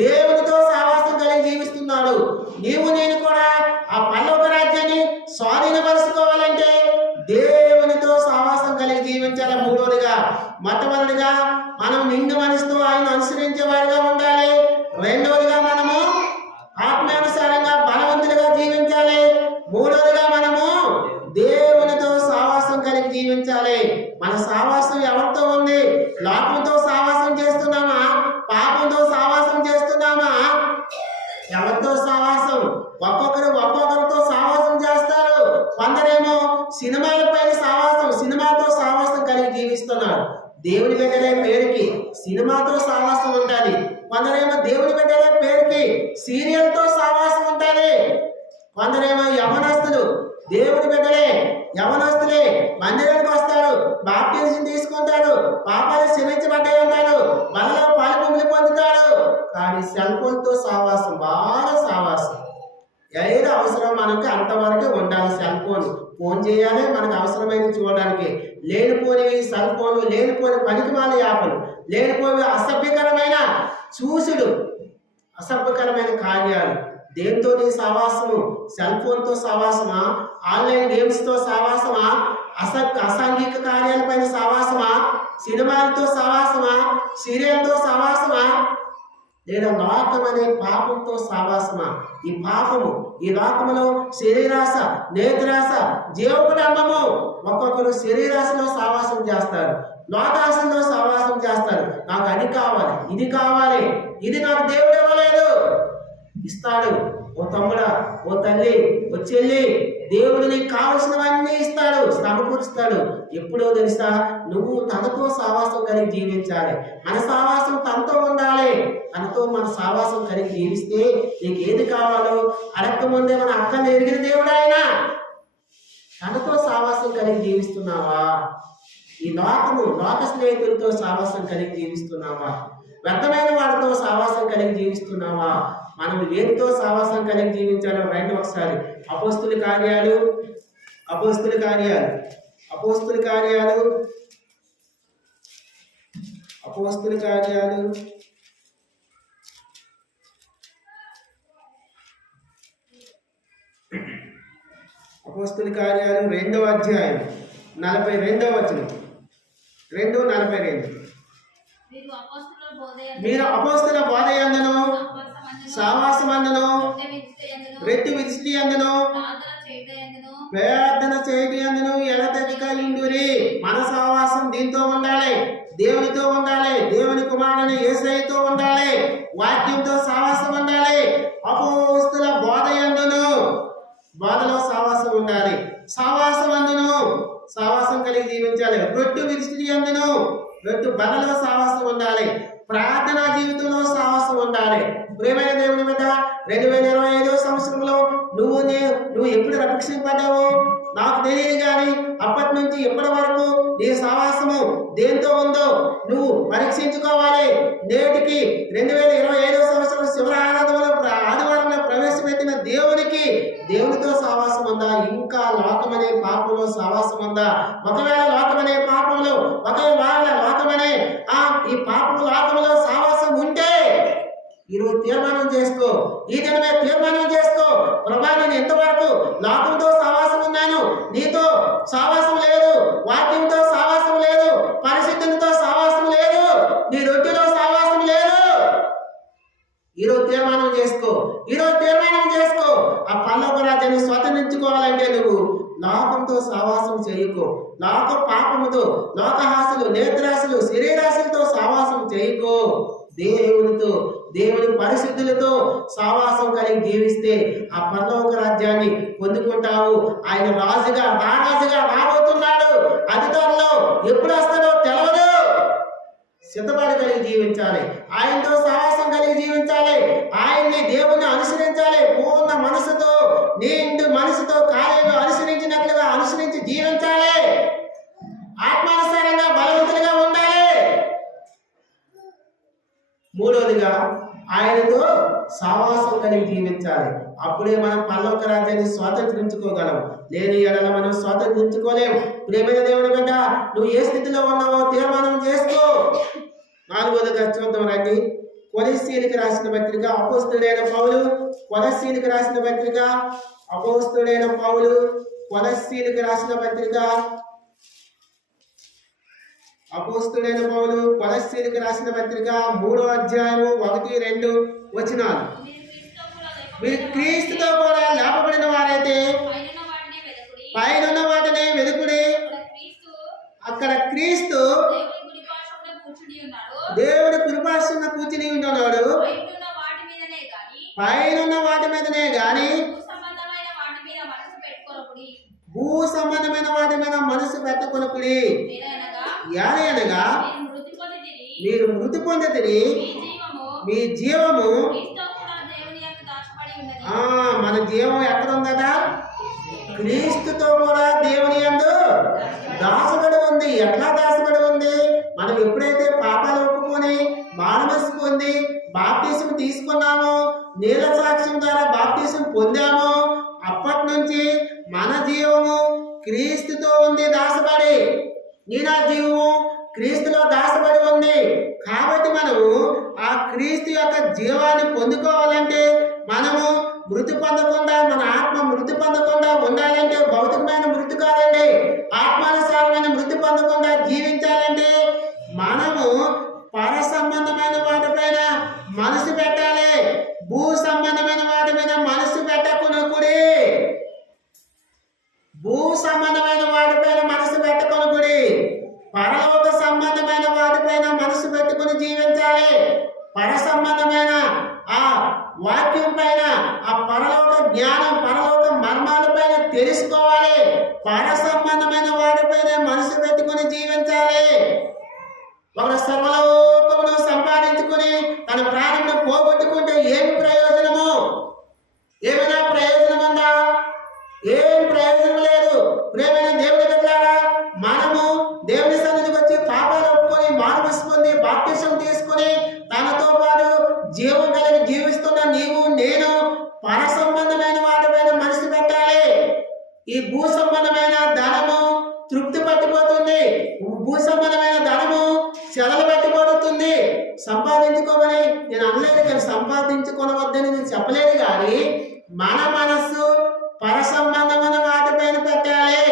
దేవునితో సావాసం కలిగి జీవిస్తున్నాడు. నీవు నేను కూడా ఆ పరలోక రాజ్యాన్ని స్వాధీనపరుచుకోవాలంటే దేవునితో సావాసం కలిగి జీవించాలి. మూడవదిగా, మొట్టమొదటిగా మనం నిండు మనసుతో ఆయన అనుసరించే వారిగా ఉండాలి. రెండవదిగా మనము ఆత్మానుసారంగా బలవంతులుగా జీవించాలి. మూడవదిగా మనము దేవునితో సావాసం కలిగి జీవించాలి. మన సావాసం ఎవరితో ఉంది? లోకంతో సావాసం చేస్తున్నామా? పాపంతో సావాసం చేస్తున్నామా? ఎవరితో సావాసం? ఒక్కొక్కరితో సావాసం చేస్తారు. కొందరేమో సినిమాల పైన సినిమాతో సావాసం కలిగి జీవిస్తున్నారు. దేవుని బిడ్డలే పేరుకి సినిమాతో సావాసం ఉంటుంది. కొందరేమో దేవుని బిడ్డలే పేరుకి సీరియల్తో సావాసం ఉంటుంది. కొందరేమో యవనస్తులు, దేవుని బిడ్డలే యవనస్తులే, మందిరానికి వస్తారు, బాప్టిజం తీసుకుంటారు, పాపాలు క్షమించబడ్డాయి అంటారు, మనలో పాలు పొందుతాడు. కానీ సెల్ ఫోన్తో సావాసం, బాగా సావాసం. ఏది అవసరం మనకి అంతవరకే ఉండాలి. సెల్ ఫోన్ చేయాలి మనకు అవసరమైనది చూడడానికి. లేనిపోని సెల్ ఫోన్లు, లేనిపోని పనికిమాల యాపలు, లేనిపోని అసభ్యకరమైన చూసుడు, అసభ్యకరమైన కార్యాలు. దేంతో నీ సావాసము? సెల్ ఫోన్తో సావాసమా? ఆన్లైన్ గేమ్స్తో సావాసమా? అసాంఘిక కార్యాలపైన సావాసమా, సినిమాలతో సావాసమా, సీరియల్తో సావాసమా, లేదా లోకం అనే పాపంతో సావాసమా? ఈ పాపము, ఈ లోకములో శరీరాశ, నేత్రాశ, జీవకుడంబము. ఒక్కొక్కరు శరీరాశలో సావాసం చేస్తారు, లోకాశంలో సావాసం చేస్తారు. నాకు అది కావాలి, ఇది కావాలి, ఇది నాకు దేవుడు ఇవ్వలేదు. ఇస్తాడు. ఓ తమ్ముడా, ఓ తల్లి, ఓ చెల్లి, దేవుడు నీకు కావలసినవన్నీ ఇస్తాడు, సమకూరుస్తాడు. ఎప్పుడో తెలుసా? నువ్వు తనతో సావాసం కలిగి జీవించాలి. మన సావాసం తనతో ఉండాలి. తనతో మన సావాసం కలిగి జీవిస్తే నీకు ఏది కావాలో అడక్క ముందే మన అక్కను ఎరిగిన దేవుడు ఆయన. తనతో సావాసం కలిగి జీవిస్తున్నావా? ఈ లోక స్నేహితులతో సావాసం కలిగి జీవిస్తున్నావా? వ్యర్థమైన వాడితో సావాసం కలిగి జీవిస్తున్నావా? మనం వేటితో సావాసం కలిగి జీవించాలో రండి ఒకసారి. అపోస్తుల కార్యాలు 2వ అధ్యాయం 42వ వచనం. 2:42. మీరు అపోస్తుల బోధయందును, సావాసమందును, రెట్టు విడిచిటి అందును, ప్రార్థన చేయటి అందును ఎడతెగక ఇండురి. మన సావాసం దీంతో ఉండాలి, దేవునితో ఉండాలి, దేవుని కుమారుని యేసయ్యతో ఉండాలి, వాక్యంతో సావాసం ఉండాలి. అపోస్తుల బోధయందును, బోధలో సావాసం ఉండాలి, సావాసమందును సావాసం కలిగి జీవించాలి. రొట్టు విడిచిటి అందును, రొట్టు బలలో సావాసం ఉండాలి, ప్రార్థనా జీవితంలో సావాసం ఉండాలి. ప్రియమైన దేవుని బిడ్డ, 2025వ సంవత్సరంలో నువ్వు ఎప్పుడు రక్షింపడ్డావో నాకు తెలియదు, కానీ అప్పటి నుంచి ఇప్పటి వరకు నీ సావాసము దేంతో ఉందో నువ్వు పరీక్షించుకోవాలి. నేటికి 2025వ సంవత్సరం శివర ఆదివారంలో ప్రవేశపెట్టిన దేవునితో సావాసం ఉందా? ఇంకా లోకమనే పాపంలో సావాసం ఉందా? ఒకవేళ లోకమనే పాపంలో, ఒకవేళ లోకమనే ఈ పాపము లోకంలో సావాసం ఉంటే ఈరోజు తీర్మానం చేసుకో. ఈ దినమే తీర్మానం చేసుకో. ప్రభా, నేను ఎంతవరకు లోకంతో సావాసం ఉన్నాను, నీతో సావాసం లేదు, వాక్యంతో సావాసం లేదు, పరిశుద్ధులతో సావాసం లేదు, నీ రొట్టెలో సావాసం లేదు. ఈరోజు తీర్మానం చేసుకో. ఆ పరలోక రాజ్యాన్ని స్వతంత్రించుకోవాలంటే నువ్వు లోకంతో సావాసం చేయకు. లోక పాపముతో, లోకహాసులు, నేత్రాశలు, శరీరాశలతో సావాసం చేయకు. దేవుని పరిశుద్ధులతో సావాసం కలిగి జీవిస్తే ఆ పరలోక రాజ్యాన్ని పొందుకుంటావు. ఆయన రాజుగా రాబోతున్నాడు. అది త్వరలో ఎప్పుడు వస్తాడో తెలవదు. సిద్ధపడి కలిగి జీవించాలి. ఆయనతో సావాసం కలిగి జీవించాలి. ఆయన్ని, దేవుణ్ణి అనుసరించాలి. పూర్ణ మనసుతో, నిండు మనసుతో కార్యాలు అనుసరించినట్లుగా అనుసరించి జీవించాలి. ఆత్మానుసారంగా బలవంతులుగా ఉండాలి. మూడవదిగా ఆయనతో సావాసం కలిగి జీవించాలి. అప్పుడే మనం పరలోక రాజ్యాన్ని స్వాతంత్రించుకోగలం. లేని ఎడల మనం స్వాతంత్రించుకోలేం. ప్రియమైన దేవుని బిడ్డ, నువ్వు ఏ స్థితిలో ఉన్నావో తీర్మానం చేసుకో. 4వదిగా చూద్దాం రండి. కొలస్సీయులకు రాసిన పత్రిక అపోస్తుడైన పౌలు, కొలస్సీయులకు రాసిన పత్రిక, అపోస్తుడైన పౌలు కొలస్సీయులకు రాసిన పత్రిక, అపోస్తుడైన పౌలు కొలస్సీయులకు రాసిన పత్రిక 3వ అధ్యాయము 1-2 వచనాలు. మీరు క్రీస్తుతో కూడా లేపబడిన వారైతే పైనున్న వాటిని వెదుకుడి. అక్కడ క్రీస్తు దేవుడి కుడిపార్శ్వన కూర్చుని ఉన్నాడు. పైనున్న వాటి మీదనే గాని భూ సంబంధమైన వాటి మీద మనసు పెట్టకొనకుడి. అనగా మీరు మృతి పొందితిరి, మీ జీవము, మన జీవం ఎక్కడ ఉందట? క్రీస్తుతో కూడా దేవుని యందు దాచబడి ఉంది. ఎట్లా దాచబడి ఉంది? మనం ఎప్పుడైతే పాపాలు ఒప్పుకొని మానవసు పొంది బాప్తిసం తీసుకున్నామో, నీళ్ళ సాక్ష్యం ద్వారా బాప్తిసం పొందామో, అప్పటి నుంచి మన జీవము క్రీస్తుతో ఉంది దాచబడి. నా జీవము క్రీస్తులో దాచబడి ఉంది. కాబట్టి మనము ఆ క్రీస్తు యొక్క జీవాన్ని పొందుకోవాలంటే, మనము మృతి పొందకుండా, మన ఆత్మ మృతి పొందకుండా ఉండాలంటే భౌతికమైన మృతి కాదండి, ఆత్మానుసారమైన మృతి పొందకుండా జీవించాలంటే మనము పర సంబంధమైన వాటిపైన మనసు పెట్టాలి. భూ సంబంధమైన వాటి మీద మనసు పెట్టకునకుడి. భూ సంబంధమైన వాటిపైన మనసు పెట్టుకొనుకుడి. పరలోక సంబంధమైన వాటిపైన మనసు పెట్టుకుని జీవించాలి. పర సంబంధమైన ఆ వాక్యం పైన, ఆ పరలోక జ్ఞానం, పరలోక మర్మాల పైన తెలుసుకోవాలి. పర సంబంధమైన వాటిపైన మనసు పెట్టుకుని జీవించాలి. ఒక సర్వలోకమును సంపాదించుకుని తన ప్రాణంను పోగొట్టుకుంటే ఏమి ప్రయోజనము? ఏమైనా ప్రయోజనం ఉందా? ఏం ప్రయోజనం లేదు. ప్రియమైన దేవుని బిడ్డలారా, మనము దేవుని సన్నిధికి వచ్చి పాపాలు ఒప్పుకొని మారుమనసు పొంది బాప్తిసం తీసుకుని తనతో పాటు జీవం కలిగి జీవిస్తున్న నీవు నేను పర సంబంధమైన వాటిపైన మనసు పెట్టాలి. ఈ భూ సంబంధమైన ధనము తృప్తి పట్టిపోతుంది. భూ సంబంధమైన ధనము చెదలు పట్టిపోతుంది. సంపాదించుకోమని నేను అనలేదు, కానీ సంపాదించుకోవద్దని నేను చెప్పలేదు. కానీ మన మనస్సు పర సంబంధమైన వాటిపైన పెట్టాలి.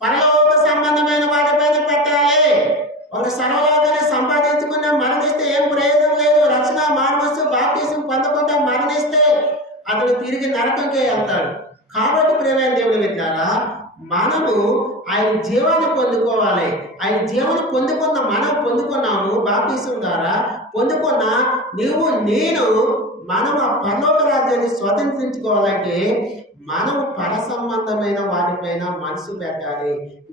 పరలోక సంబంధమైన వాటిపైన పెట్టాలి. ఒక సర్వలోకాన్ని సంపాదించుకున్న మరణిస్తే ఏం ప్రయోజనం లేదు. రక్షణ మానవస్సు బాప్తిసం పొందకుండా మరణిస్తే అతడు తిరిగి నరకంకే వెళ్తాడు. కాబట్టి ప్రియమైన దేవుని బిడ్డలారా, మనము ఆయన జీవాన్ని పొందుకోవాలి. ఆయన జీవాన్ని మనం పొందుకున్నాము బాప్తిసం ద్వారా. పొందుకున్న నీవు నేను మనం ఆ పరలోక రాజ్యాన్ని స్వతంత్రించుకోవాలంటే మనం పర సంబంధమైన వాటిపైన మనసు పెట్టాలి.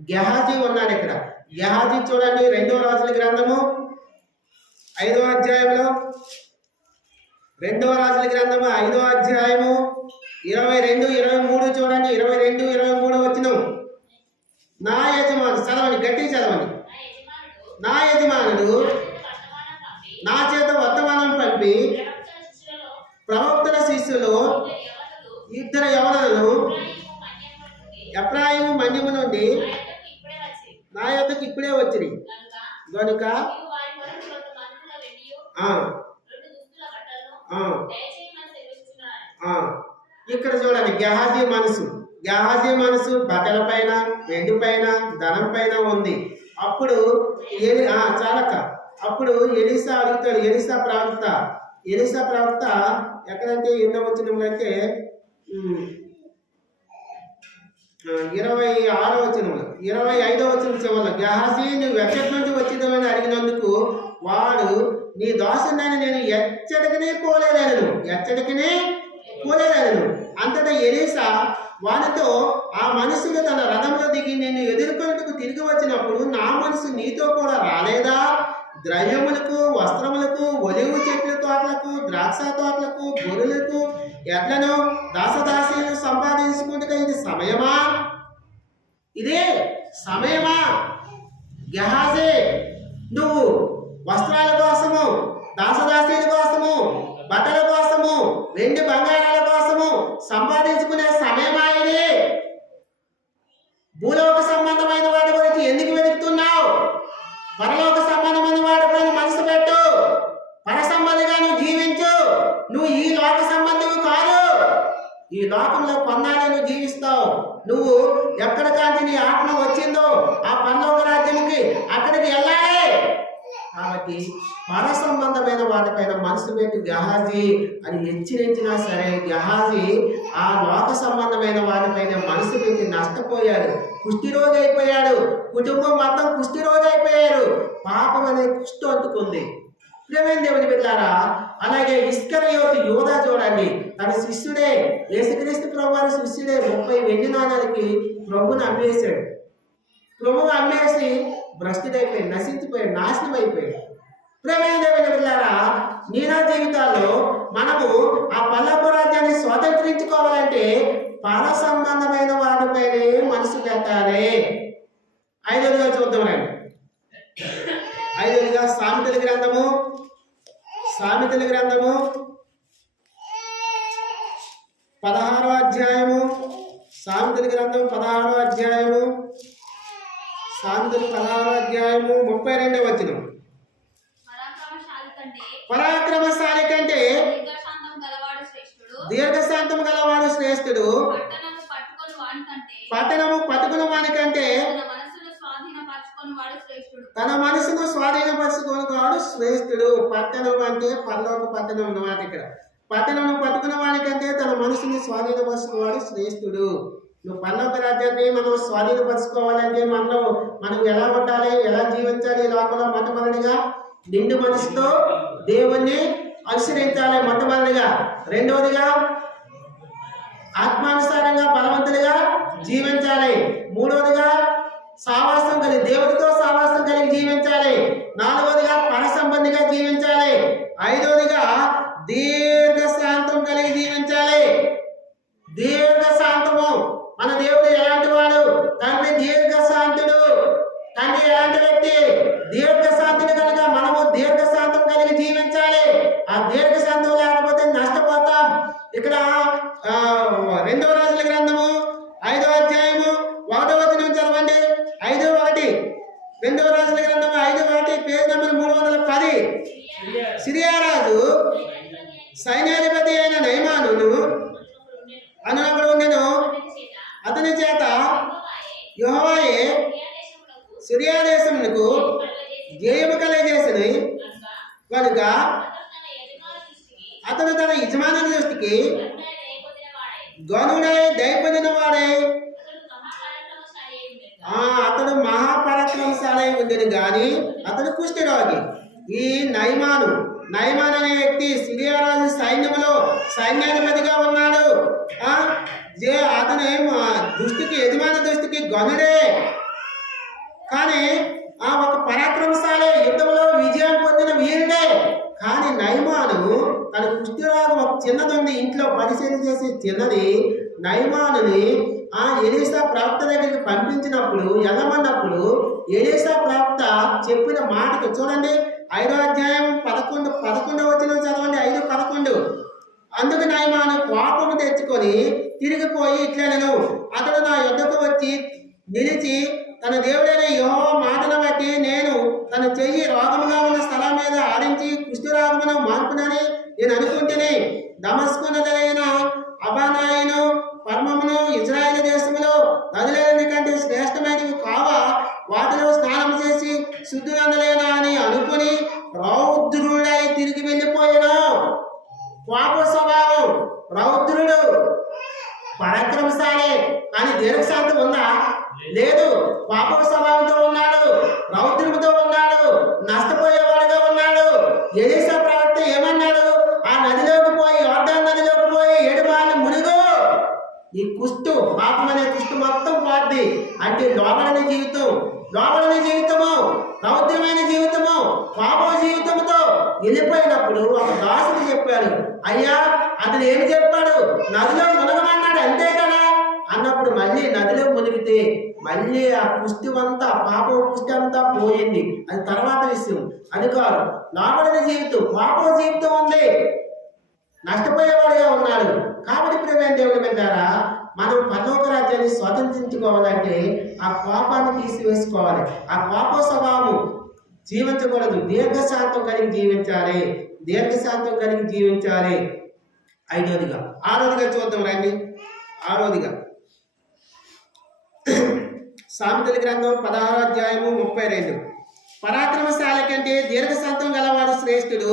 గెహాజీ ఉన్నాడు ఇక్కడ. గెహాజీ చూడండి, 2వ రాజుల గ్రంథము 5వ అధ్యాయంలో, 2వ రాజుల గ్రంథము 5వ అధ్యాయము 22, 23 చూడండి. 22, 23 వచనం. నా యజమానుడు, చదవండి, గట్టిగా చదవండి. నా యజమానుడు నా చేత వర్తమానం పంపి ప్రవక్తల శిష్యులు ఇద్దరు యవనులను ఎఫ్రాయిము మన్యము నుండి నా యొద్దకు ఇప్పుడే వచ్చిరి గనుక ఇక్కడ చూడండి, గెహాజీ మనసు బట్టల పైన, వెండి పైన, ధనం పైన ఉంది. అప్పుడు చాలక అప్పుడు ఎలీసా అడుగుతాడు. ఎలీసా ప్రవక్త ఎక్కడంటే ఎన్నో వచనంలో అంటే 26వ వచనంలో, 25వ వచనం చివరిలో, గెహాజీ నువ్వు ఎక్కడి నుండి వచ్చిందని అడిగినందుకు వాడు నీ దాసుని నేను ఎచ్చటికనే పోలేదను. అంతటా ఎలీసా వానితో ఆ మనుషులు తన రథంలో దిగి నేను ఎదుర్కొంటకు తిరిగి వచ్చినప్పుడు నా మనసు నీతో కూడా రాలేదా? ద్రవ్యములకు, వస్త్రములకు, ఒలివు చెట్ల తోటలకు, ద్రాక్ష తోటలకు, గొర్రెలకు, ఎడ్లను, దాసదాసీలను సంపాదించుకుంటే ఇది సమయమా? ఇదే సమయమా? గెహాజీ, నువ్వు వస్త్రాల కోసము, దాసదాసీల కోసము, బట్టల కోసము, వెండి బంగారాల కోసము సంపాదించుకునే సమయమా ఇది? భూలోక సంబంధమైన వాటి గురించి ఎందుకు వెతుకుతున్నావు? పరలోక సంబంధమైన వాటిపైన మనసు పెట్టు. పర సంబంధిగా నువ్వు జీవించు. నువ్వు ఈ లోక సంబంధివి కాదు. ఈ లోకంలో కొన్నాళ్ళు నువ్వు జీవిస్తావు. నువ్వు ఎక్కడ కాంతి నీ ఆత్మ వచ్చిందో ఆ పరలోక రాజ్యానికి అక్కడికి వెళ్ళాలి. కాబట్టి పర సంబంధమైన వాటిపైన మనసు పెట్టి గెహాజీ అని హెచ్చరించినా సరే, గెహాజీ ఆ లోక సంబంధమైన వాటిపైన మనసు పెట్టి నష్టపోయాడు. కుష్ఠిరోగి అయిపోయాడు. కుటుంబం మొత్తం కుష్ఠిరోగి అయిపోయారు. పాపం అనే కుష్ఠు అంటుకుంది. ప్రియమైన దేవుని బిడ్డలారా, అలాగే ఇస్కరియోతు యోధా చూడండి, తన శిష్యుడే, యేసుక్రీస్తు ప్రభువారి శిష్యుడే 30 వెండి నాణాలకి ప్రభువుని అమ్మేశాడు. ప్రభువు అమ్మేసి భ్రష్టుడైపోయాడు, నశించిపోయాడు, నాశనం అయిపోయాడు. ప్రియమైన దేవుని బిడ్డలారా, నీనా జీవితాల్లో మనము ఆ పరలోక రాజ్యాన్ని స్వతంత్రించుకోవాలంటే పర సంబంధమైన వాటిపైనే మనసు పెట్టాలి. 5వదిగా చూద్దాం రండి. 5వదిగా సామెతల గ్రంథము 16వ అధ్యాయము, సామెతల గ్రంథం 16వ అధ్యాయము, సామెతలు 16వ అధ్యాయము 32వ వచనం. పరాక్రమశాలి కంటే దీర్ఘశాంతం గలవాడు శ్రేష్ఠుడు, పట్టణము పట్టుకున్న వానికంటే తన మనసును స్వాధీనపరచుకున్నవాడు శ్రేష్ఠుడు. పట్టణం అంటే పరలోక పట్టణం అన్నమాట. ఇక్కడ పట్టణం పట్టుకున్న వానికంటే తన మనసుని స్వాధీనపరచుకున్నవాడు శ్రేష్ఠుడు. నువ్వు పరలోక రాజ్యాన్ని మనం స్వాధీనపరచుకోవాలంటే మనం ఎలా ఉండాలి, ఎలా జీవించాలి? లోకంలో మొట్టమొదటిగా నిండు మనసుతో దేవుణ్ణి అనుసరించాలి మొట్టమొదటిగా. రెండవదిగా ఆత్మానుసారంగా బలవంతులుగా జీవించాలి. మూడవదిగా సావాసం కలిగి దేవుడితో సావాసం కలిగి జీవించాలి. నాలుగవదిగా పర సంబంధిగా జీవించాలి. ఐదవదిగా దీర్ఘశాంతం కలిగి జీవించాలి. దీర్ఘశాంతము. మన దేవుడు ఎలాంటి వాడు? తండ్రి దీర్ఘశాంతుడు. తండ్రి ఎలాంటి వ్యక్తి? దీర్ఘశాంతుడు కనుక మనము దీర్ఘశాంతం కలిగి జీవించాలి. ఆ దీర్ఘశాంతం లేకపోతే నష్టపోతాం. ఇక్కడ 2వ రాజుల గ్రంథము 5వ అధ్యాయము 1వ వచనం చదవండి. 5:1. 2వ రాజుల గ్రంథం 5:1, పేజ్ నెంబర్ 310. సిరియా రాజు సైన్యాధిపతి అయిన నయమానును అనునప్పుడు ఉండెను. అతని చేత యెహోవాయే సిరియా దేశమునకు జయము కలుగజేసిన కనుక అతను తన యజమానుని దృష్టికి గనుడై దయపొందిన వాడే. అతడు మహాపరాక్రమశాలి ఉండేది కానీ అతడు కుష్ఠరోగి. ఈ నయమాను అనే వ్యక్తి సిరియా రాజు సైన్యంలో సైన్యాధిపతిగా ఉన్నాడు. అతను దృష్టికి యజమాని దృష్టికి గనుడే, కానీ ఒక పరాక్రమశాలి, యుద్ధంలో విజయం పొందిన వీరుడే. కానీ నయమాను తన కుష్ఠరోగం ఒక చిన్నది ఉంది, ఇంట్లో పరిశీలన చేసి చిన్నది. నయమానుని ఎలీసా ప్రవక్త దగ్గరికి పంపించినప్పుడు వెళ్ళమన్నప్పుడు ఎలీసా ప్రవక్త చెప్పిన మాటకు చూడండి, 5వ అధ్యాయం 11వ వచనం చదవండి. 5:11. అందుకు నయమాను కోపము తెచ్చుకొని తిరిగిపోయి ఇట్లనెను, అతడు నా యొద్దకు వచ్చి నిలిచి తన దేవుడైన యెహోవా మాటను బట్టి నేను తన చెయ్యి రోగముగా ఉన్న స్థలం మీద ఆడించి కుష్ఠరోగమును మార్పునని నేను అనుకుంటుని, దమస్కు నదులైన అబానాయిను పర్మమును ఇజ్రాయేల్ దేశములో నదులైన కంటే శ్రేష్టమైనవి కావా, వాటిలో స్నానం చేసి శుద్ధులందలేనా అని అనుకుని రౌద్రుడై తిరిగి వెళ్ళిపోయాను. కోప స్వభావం, రౌద్రుడు, పరాక్రమశాలి, కానీ దీర్ఘశాంతం ఉందా? లేదు. కోప స్వభావంతో ఉన్నాడు, రౌద్రముతో ఉన్నాడు, నష్టపోయేవాడుగా ఉన్నాడు. ఎలీసా ప్రవక్త ఏమన్నాడు? ఆ నదిలోకి పోయి, యోర్దాను నదిలోకి పోయి 7 మార్లు మునుగు, ఈ కుష్టు, పాపం అనే కుష్టు మొత్తం పోద్ది. అంటే లోబడని జీవితము, రౌద్రమైన జీవితము, పాప జీవితంతో వెళ్ళిపోయినప్పుడు ఒక దాసుడు చెప్పాడు, అయ్యా అతను ఏమి చెప్పాడు? నదిలో మునగమన్నాడు, అంతే కదా అన్నప్పుడు మళ్ళీ నదిలో మునిగితే మళ్ళీ ఆ కుష్టి అంతా, పాప కుష్టి అంతా పోయింది. అది తర్వాత విషయం, అది కాదు. లోబడని జీవితం, పాప జీవితం ఉంది, నష్టపోయేవాడుగా ఉన్నాడు. కాబట్టి ప్రియమైన దేవుని బిడ్డలారా, మనం పరలోక రాజ్యాన్ని స్వతంత్రించుకోవాలంటే ఆ కోపాన్ని తీసివేసుకోవాలి. ఆ కోప స్వభావం జీవించకూడదు. దీర్ఘశాంతం కలిగి జీవించాలి. 5వదిగా 6వదిగా చూద్దాం రండి. 6వదిగా సామెతల గ్రంథం 16వ అధ్యాయము 32. పరాక్రమశాలి కంటే దీర్ఘశాంతం గలవాడు శ్రేష్ఠుడు,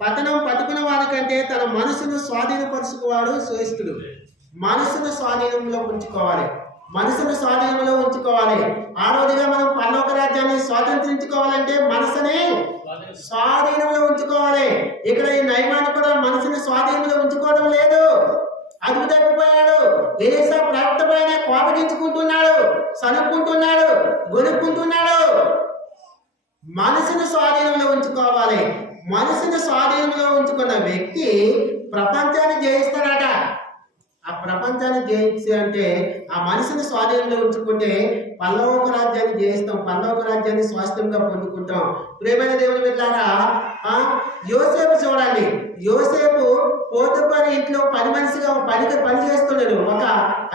పతనం పట్టుకున్న వాడి కంటే తన మనసును స్వాధీనపరుచుకువాడు శ్రేష్ఠుడు. మనసును స్వాధీనంలో ఉంచుకోవాలి. 6వదిగా మనం పరలోక రాజ్యాన్ని స్వాతంత్రించుకోవాలంటే మనసుని స్వాధీనంలో ఉంచుకోవాలి. ఇక్కడ ఈ నయమాను కూడా మనసుని స్వాధీనంలో ఉంచుకోవడం లేదు, అదుపు తప్పిపోయాడు. ఎలీసా ప్రవక్త పైన కోపగించుకుంటున్నాడు, సనుక్కుంటున్నాడు, గొనుక్కుంటున్నాడు. మనసును స్వాధీనంలో ఉంచుకోవాలి. మనసును స్వాధీనంలో ఉంచుకున్న వ్యక్తి ప్రపంచాన్ని జయిస్తాడట. ఆ ప్రపంచాన్ని జయించి అంటే ఆ మనసుని స్వాధీనంలో ఉంచుకుంటే పరలోక రాజ్యాన్ని జయిస్తాం, పరలోక రాజ్యాన్ని స్వాస్థ్యంగా పొందుకుంటాం. ప్రియమైన దేవుని బిడ్డలారా, యోసేపు చూడండి. యోసేపు పోతీఫరు ఇంట్లో పని చేస్తున్నాడు, ఒక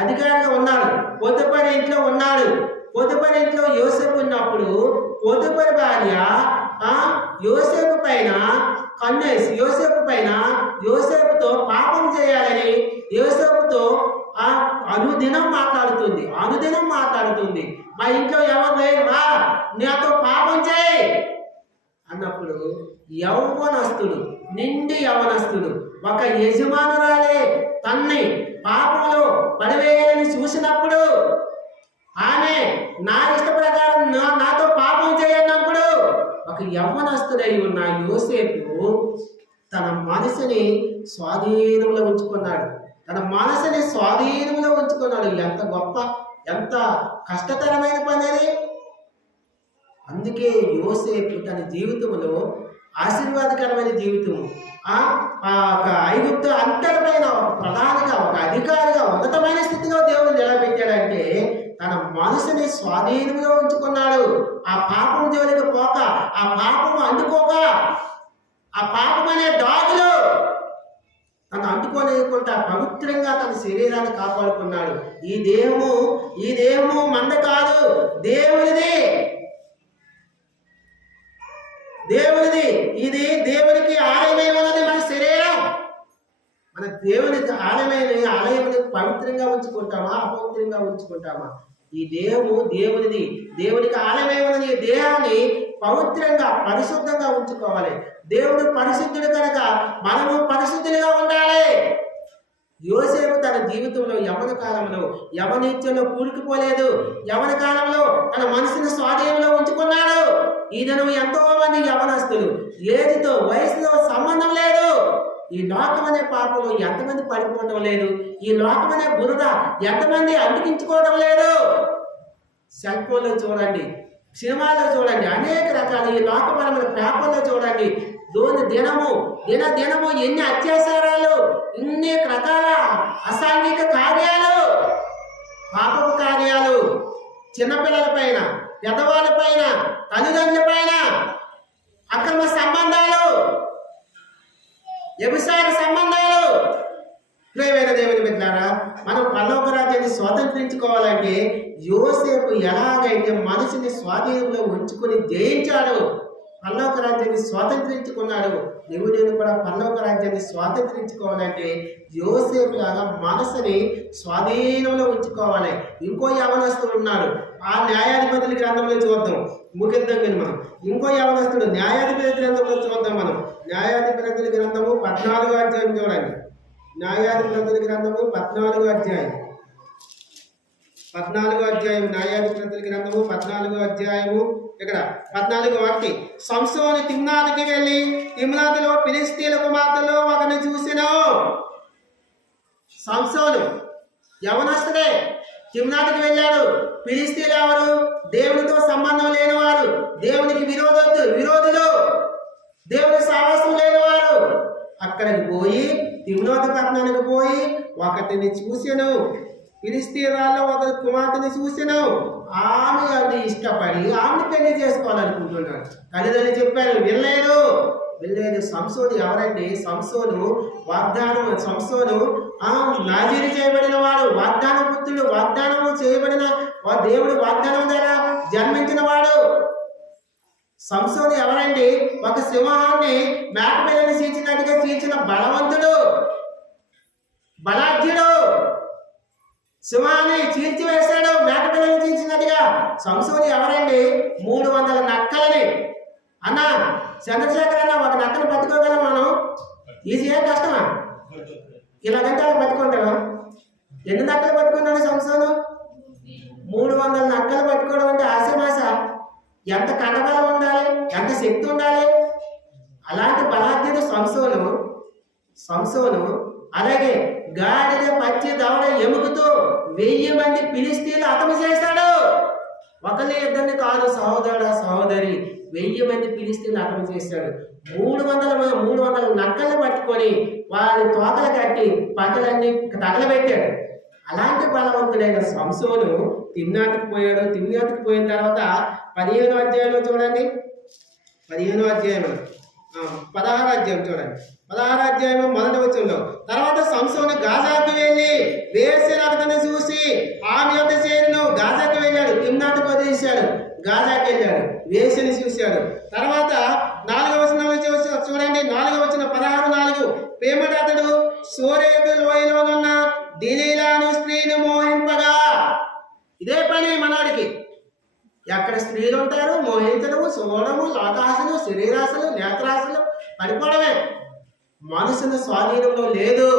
అధికారిగా ఉన్నాడు. పోతీఫరు ఇంట్లో ఉన్నాడు. పోతీఫరు ఇంట్లో యోసేపు ఉన్నప్పుడు పోతీఫరు భార్య యోసేపు పైన కన్నేసి యోసేపు పైన, యోసేపుతో పాపం చేయాలని యోసేపుతో అనుదినం మాట్లాడుతుంది. మా ఇంట్లో ఎవరు లేరు, రా నాతో పాపం చేయి అన్నప్పుడు నిండి యవనస్తుడు ఒక యజమానురాలే తన్ని పాపంలో పడివేయాలని చూసినప్పుడు, ఆమె నా ఇష్ట ప్రకారం నాతో పాపం చేయన్నప్పుడు ఒక యవ్వనస్తుడై ఉన్న యోసేపు తన మనసుని స్వాధీనంలో ఉంచుకున్నాడు. ఎంత గొప్ప, ఎంత కష్టతరమైన పని అది. అందుకే యోసేపు తన జీవితంలో ఆశీర్వాదకరమైన జీవితము, ఒక ఐగుప్తు అంతటిపైన ఒక ప్రధానిగా, ఒక అధికారిగా, ఉన్నతమైన స్థితిలో దేవుడు నిలబెట్టాడంటే తన మనసుని స్వాధీనంలో ఉంచుకున్నాడు. ఆ పాపం జోలికి పోక, ఆ పాపము అందుకోక, ఆ పాపం అనే డాగులో తను అంటుకోలేకుండా పవిత్రంగా తన శరీరాన్ని కాపాడుకున్నాడు. ఈ దేహము మంద కాదు, దేవునిది. ఇది దేవునికి ఆలయమై ఉన్నది. మన శరీరం మన దేవుని ఆలయమని పవిత్రంగా ఉంచుకుంటామా, అపవిత్రంగా ఉంచుకుంటామా? ఈ దేహము దేవునిది, దేవునికి ఆలయమై ఉన్నది. ఈ దేహాన్ని పవిత్రంగా, పరిశుద్ధంగా ఉంచుకోవాలి. దేవుడు పరిశుద్ధుడు కనుక మనము పరిశుద్ధులుగా ఉండాలి. యోసేపు తన జీవితంలో యవ్వన కాలంలో యవనిత్యంలో కూలికిపోలేదు. యవ్వన కాలంలో తన మనసుని స్వాధీనంలో ఉంచుకున్నాడు. ఈ దినం ఎంతో మంది యవనస్తులు ఏదితో, వయసులో సంబంధం లేదు. ఈ లోకం అనే పాపంలో ఎంతమంది పడిపోవడం లేదు. ఈ లోకం అనే బురద ఎంతమంది అంటికించుకోవడం లేదు. సెల్ ఫోన్లో చూడండి, సినిమాలో చూడండి, అనేక రకాల ఈ లోకపరమైన పేపర్లో చూడండి. దినము ఎన్ని అత్యాచారాలు, ఇన్ని రకాల అసాంఘిక కార్యాలు, పాపపు కార్యాలు, చిన్నపిల్లల పైన, పెద్దవాళ్ళ పైన, తల్లిదండ్రుల పైన, అక్రమ సంబంధాలు, వ్యభిచార సంబంధాలు. ప్రియమైన దేవుని బిడ్డలారా, మనం పరలోక రాజ్యాన్ని స్వాతంత్రించుకోవాలంటే యోసేపు ఎలాగైతే మనసుని స్వాధీనంలో ఉంచుకుని జయించాడు, పరలోక రాజ్యాన్ని స్వాతంత్రించుకున్నాడు. నేను కూడా పరలోక రాజ్యాన్ని స్వాతంత్రించుకోవాలంటే యోసేపు లాగా మనసుని స్వాధీనంలో ఉంచుకోవాలి. ఇంకో యవనస్తుడు ఉన్నాడు. ఆ న్యాయాధిపతుల గ్రంథంలో చూద్దాం, ముగిద్దాం మనం. ఇంకో యవనస్తుడు న్యాయాధిపతి గ్రంథంలో చూద్దాం మనం. న్యాయాధిపతుల గ్రంథము 14వ అధ్యాయం చూడండి. న్యాయాధిపతుల గ్రంథము 14వ అధ్యాయం. న్యాయాధిపతుల గ్రంథము 14వ అధ్యాయము. ఇక్కడ 14వ వాక్యం. సంసోను తిమ్నాతుకి వెళ్ళి తిమ్నాతులో ఫిలిష్తీయుల కుమార్తెలో ఒకరిని చూసెను. సంసోను యవనస్తుడే, తిమ్నాతుకి వెళ్ళాడు. ఫిలిష్తీయులు ఎవరు? దేవునితో సంబంధం లేనివారు, దేవునికి విరోధులు, దేవుని సాహసం లేనివారు. అక్కడికి పోయి తిమ్నాతు పట్టణానికి పోయి ఒకటిని చూసెను. ఫిలిష్తీయులలో ఒక కుమార్తెని చూసెను. ఆమె అది ఇష్టపడి ఆమెను పెళ్లి చేసుకోవాలనుకుంటున్నాడు. తల్లిదండ్రులు చెప్పారు, వెళ్ళలేదు. సంసోను ఎవరండి? సంసోను నాజీరు చేయబడిన వాడు, వాగ్దానం పుత్రుడు, వాగ్దానం చేయబడిన దేవుడు వాగ్దానం ద్వారా జన్మించిన వాడు. సంసోను ఎవరండి? ఒక సింహాన్ని మేకపిల్లని చీల్చినట్టుగా చీల్చిన బలవంతుడు, బలాఢ్యుడు. సింహాన్ని చీల్చివేశాడు, మేకపిల్లని చీల్చినట్టుగా. సంసోను ఎవరండి? 300 నక్కలని. అన్న చంద్రశేఖర్ అన్న, ఒక నక్కను పట్టుకోగలం మనం? ఈజీగా, కష్టమా? ఇలాగంటే అలా పట్టుకుంటావా? ఎన్ని నక్కలు పట్టుకున్నాడు సంసోను? 300 నక్కలు పట్టుకోవడం అంటే ఆశమాస. ఎంత కండబలం ఉండాలి, ఎంత శక్తి ఉండాలి. అలాంటి బలాఢ్యుడు సంసోను. అలాగే గాడిద, పచ్చి దవడ, ఎముకతో 1000 మంది ఫిలిష్తీయులు హతము చేశాడు. ఒకరిని ఇద్దరిని కాదు, సహోదరి 1000 మంది ఫిలిష్తీయులు హతము చేశాడు. 300 నక్కలు పట్టుకొని వారి తోకలు కట్టి పక్కలన్నీ తగలబెట్టాడు. అలాంటి బలవంతుడైన సంసోను తిమ్నాతుకు పోయాడు. తిమ్నాతుకు పోయిన తర్వాత 15వ అధ్యాయంలో చూడండి. 16వ అధ్యాయం చూడండి. 16వ అధ్యాయం 1వ వచనంలో, తర్వాత సంసోను గాజాకు వెళ్ళి వేశ్యను అతన్ని చూసి ఆమె యొక్క చేరును. గాజాకు వెళ్ళాడు, తిమ్నాతుకు వదిలేశాడు, గాజాకి వెళ్ళాడు, వేశ్యని చూశాడు. తర్వాత 4వ వచనంలో చూడండి. 4వ నేత్రాశలు పడిపోవడమే. మనసును స్వాధీనంలో లేదు.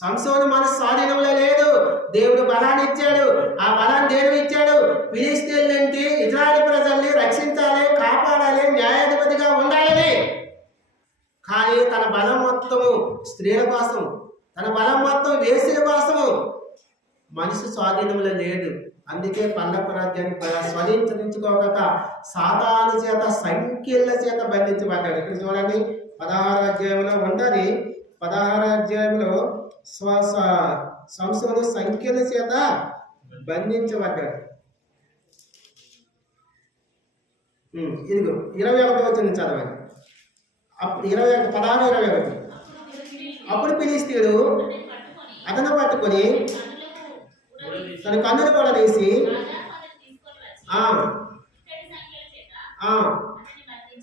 సంసోను మనసు స్వాధీనంలో లేదు. దేవుడు బలాన్ని ఇచ్చాడు. ఆ బలాన్ని దేవుడు ఇచ్చాడు. ఫిలిష్తీయులంటే ఇజ్రాయేల్ ప్రజల్ని రక్షించాలి, కాపాడాలి, న్యాయాధిపతిగా ఉండాలని. కానీ తన బలం మొత్తము స్త్రీల కోసం, తన బలం మొత్తం వేసుల కోసము. మనసు స్వాధీనంలో లేదు. అందుకే పల్లపు రాజ్యాన్ని స్వాధీనించుకోక సాతాను చేత సంఖ్యల చేత బంధించబడ్డాడు. ఇక్కడ చూడండి 16వ అధ్యాయంలో ఉన్నది. 16వ అధ్యాయంలో సంసోను సంఖ్యల చేత బంధించబడ్డాడు. ఇదిగో 21వ వచనం చదవండి. 16:21. అప్పుడు ఫిలిష్తీయుడు అతను పట్టుకొని తన కన్నులు కూడా తీసి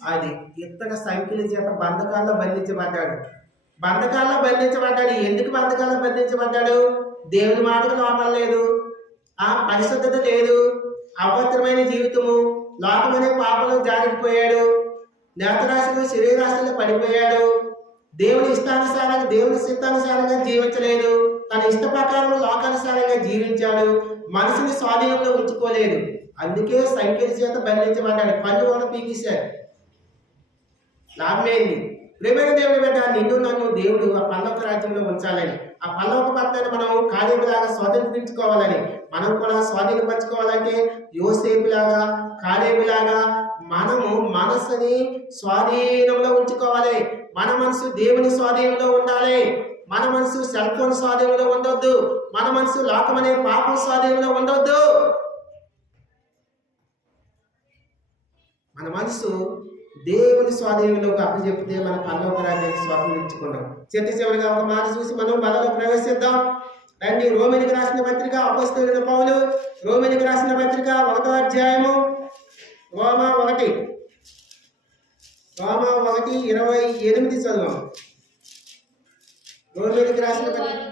అది ఇత్తడి సంఖ్యల చేత బంధకాల్లో బంధించబడ్డాడు. ఎందుకు బంధకాల్లో బంధించబడ్డాడు? దేవుని మాటకు లోపం లేదు, పరిశుద్ధత లేదు, అపవిత్రమైన జీవితము, లోకమనే పాపంలో జారిపోయాడు, నేత్రాశలు శరీరాశలు పడిపోయాడు, దేవుని ఇష్టానుసారంగా దేవుని చిత్తానుసారంగా జీవించలేదు, తన ఇష్ట ప్రకారం లోకానుసారంగా జీవించాడు, మనసుని స్వాధీనంలో ఉంచుకోలేదు. అందుకే సంఖ్యల చేత బంధించబడ్డాడు. పళ్ళు కూడా పీకేశాడు. లాభమేంది? ప్రేమైన దేవుని బిడ్డ, నిన్ను నన్ను దేవుడు ఆ పల్లవ రాజ్యంలో ఉంచాలని, ఆ పల్లవ పట్టాన్ని మనం కాలేబులాగా స్వాధీనించుకోవాలని, మనం కూడా స్వాధీనపరచుకోవాలంటే యోసేపులాగా కాలేబులాగా మనము మనసుని స్వాధీనంలో ఉంచుకోవాలి. మన మనసు దేవుని స్వాధీనంలో ఉండాలి. మన మనసు సెల్ ఫోన్ స్వాధీనంలో ఉండొద్దు. మన మనసు లోకమనే పాపం స్వాధీనంలో ఉండొద్దు. మన మనసు దేవుని స్వాధీనంలోకి అప్పచెప్తే మన పరలోక రాజ్యాన్ని స్వాధీనించుకున్నాం. చివరిగా ఒక మాట చూసి మనం బలలో ప్రవేశిద్దాం. రండి. రోమిలికి రాసిన పత్రిక అపోస్తలుడైన పౌలు రోమిలికి రాసిన పత్రిక 1వ అధ్యాయము రోమా 1:28 చదువు. రోమిలికి రాసిన పత్రిక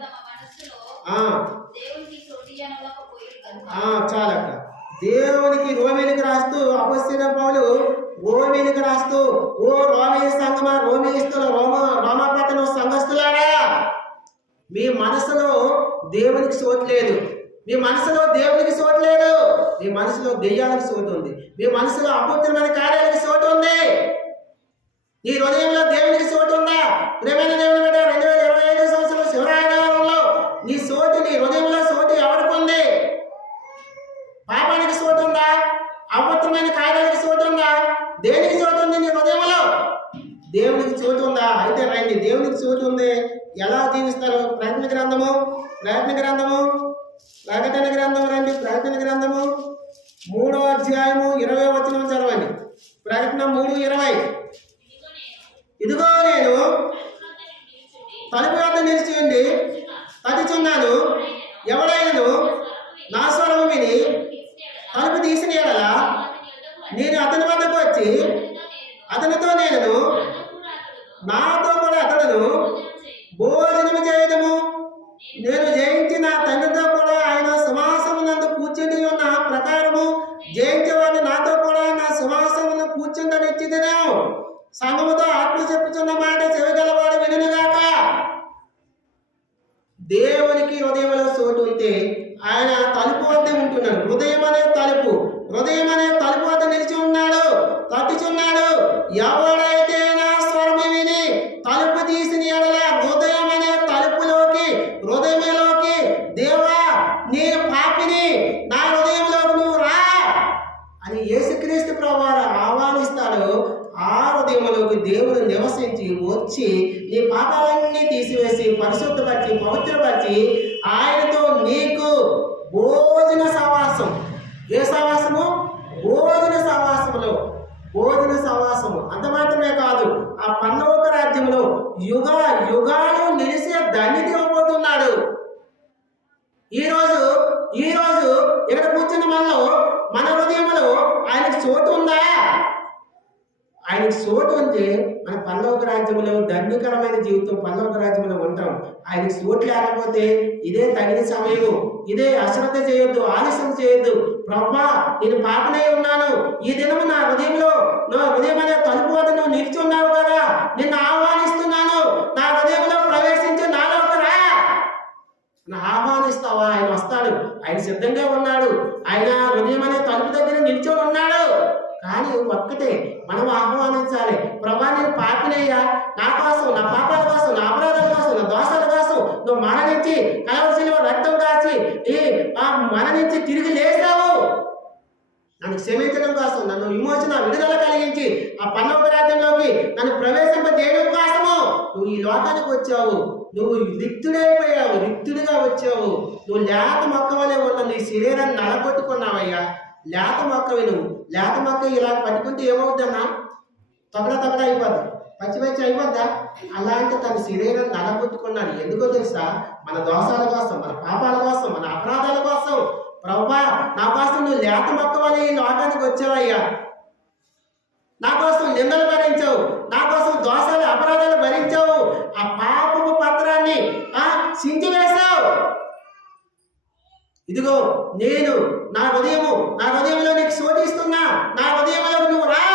చాలక్క. దేవునికి రోమిలికి రాస్తూ అపోస్తలుడైన పౌలు రోమిలికి రాస్తూ, ఓ రోమీయ సంఘమా, రోమీస్తుల రోమా పట్టణం సంఘస్థులారా, మీ మనసులో దేవునికి చోటు లేదు. మీ మనసులో దేవునికి చోటు లేదు. మీ మనసులో దెయ్యాలకు చోటు ఉంది. మీ మనసులో అపవిత్రమైన కార్యాలకు చోటు ఉంది. నీ హృదయంలో దేవునికి చోటు ఉందా? ప్రేమైన దేవుని బిడ్డ, 2025 సంవత్సరం శివరాయకాలంలో నీ హృదయంలో చోటు ఎవరికి ఉంది? పాపానికి చోటు ఉందా? అపవిత్రమైన కార్యాలకు చోటు ఉందా? దేనికి చోటు ఉంది నీ హృదయంలో? దేవునికి చోటు ఉందా? అయితే రండి. దేవునికి చోటు ఉంది. ఎలా జీవిస్తారు? ప్రకటన గ్రంథము రండి. ప్రకటన గ్రంథము 3వ అధ్యాయము 20వ వచనం చదవండి. ప్రకటన 3:20. ఇదిగో నేను తలుపు వద్ద నిలిచి ఉండి తట్టుచున్నాను. ఎవరైనాను నా స్వరము విని తలుపు తీసిన యెడల నేను అతని వద్దకు వచ్చి అతనితో నేను నాతో కూడా అతడును భోజనము చేయడము. నేను జయించి నా తండ్రితో కూడా ఆయన సింహాసనమునందు కూర్చుని ఉన్న ప్రకారము జయించేవాడు నాతో కూడా నా సింహాసనమును కూర్చుందని ఇచ్చిదను. సంఘముతో ఆత్మ చెప్పుచున్న మాట చెవిగలవాడు వినుగాక. దేవునికి హృదయంలో చోటు ఉంటే ఆయన తలుపు వద్ద ఉంటున్నాడు. హృదయం అనే తలుపు వద్ద నిలిచి ఉన్నాడు, తట్టుచున్నాడు. ఎవడైతే నా స్వరము విని తలుపు తీసిన యెడల హృదయంలోకి దేవా నీ పాపిని నా హృదయంలోకి నువ్వు రా అని యేసుక్రీస్తు ప్రభువారు ఆహ్వానిస్తాడు. ఆ హృదయంలోకి దేవుడు నివసించి వచ్చి నీ పాపాలన్నీ తీసివేసి పరిశుద్ధపరిచి పవిత్రపరిచి ఆయనతో నీకు భోజన సహవాసం. ఏ సహవాసము? భోజన సహవాసము. అంత మాత్రమే కాదు, ఆ పరలోక రాజ్యంలో యుగాలు నిలిసే ధన్యత ఇవ్వబోతున్నాడు. ఈరోజు ఇక్కడ కూర్చున్న మన హృదయంలో ఆయనకు చోటు ఉందా? ఆయనకు చోటు ఉంటే మన పరలోక రాజ్యంలో ధన్యకరమైన జీవితం పరలోక రాజ్యంలో ఉంటాం. ఆయనకు చోటు లేకపోతే ఇదే తగిన సమయము, ఇదే అశ్రద్ధ చేయొద్దు, ఆలస్యం చేయొద్దు. ప్రభువా నేను పాపనై ఉన్నాను, ఈ దినము నా హృదయం అనే తలుపు వద్ద నువ్వు నిలిచి ఉన్నావు మనం ఆహ్వానించాలి. ప్రభా నేను పాపినయ్యా, నా కోసం, నా పాపాల కోసం, నా అపరాధాల కోసం, నా దోషాల కోసం నువ్వు మరణించి కలవరిశిలో రక్తం కాచి మరణించి తిరిగి లేచావు. నన్ను క్షమించడం కోసం, నన్ను విమోచన విడుదల కలిగించి ఆ పరలోక రాజ్యంలోకి నన్ను ప్రవేశింపజేయడం కోసము నువ్వు ఈ లోకానికి వచ్చావు. నువ్వు రిక్తుడైపోయావు, రిక్తుడిగా వచ్చావు. నువ్వు లేత మొక్క వలె ఉన్న నీ శరీరాన్ని నలగొట్టుకున్నావయ్యా. లేత మొక్కవి నువ్వు. లేత మొక్క ఇలా పట్టుకుంటే ఏమవుద్దన్నా? తొగడ అయిపోద్ది, పచ్చి అయిపోద్దా? అలాంటి తన శరీరాన్ని నలగొట్టుకున్నాడు. ఎందుకో తెలుసా? మన దోషాల కోసం, మన పాపాల కోసం, మన అపరాధాల కోసం. ప్రభువా నా కోసం నువ్వు లేత మొక్క వలె ఈ లోకానికి వచ్చావయ్యా. నా కోసం నిందలు భరించావు, నా కోసం దోషాలు అపరాధాలు భరించావు. ఆ పాపపు పత్రాన్ని సించివేశావు. ఇదిగో నేను నా హృదయంలో నీకు శోధిస్తున్నా. నా హృదయంలో నువ్వు రా,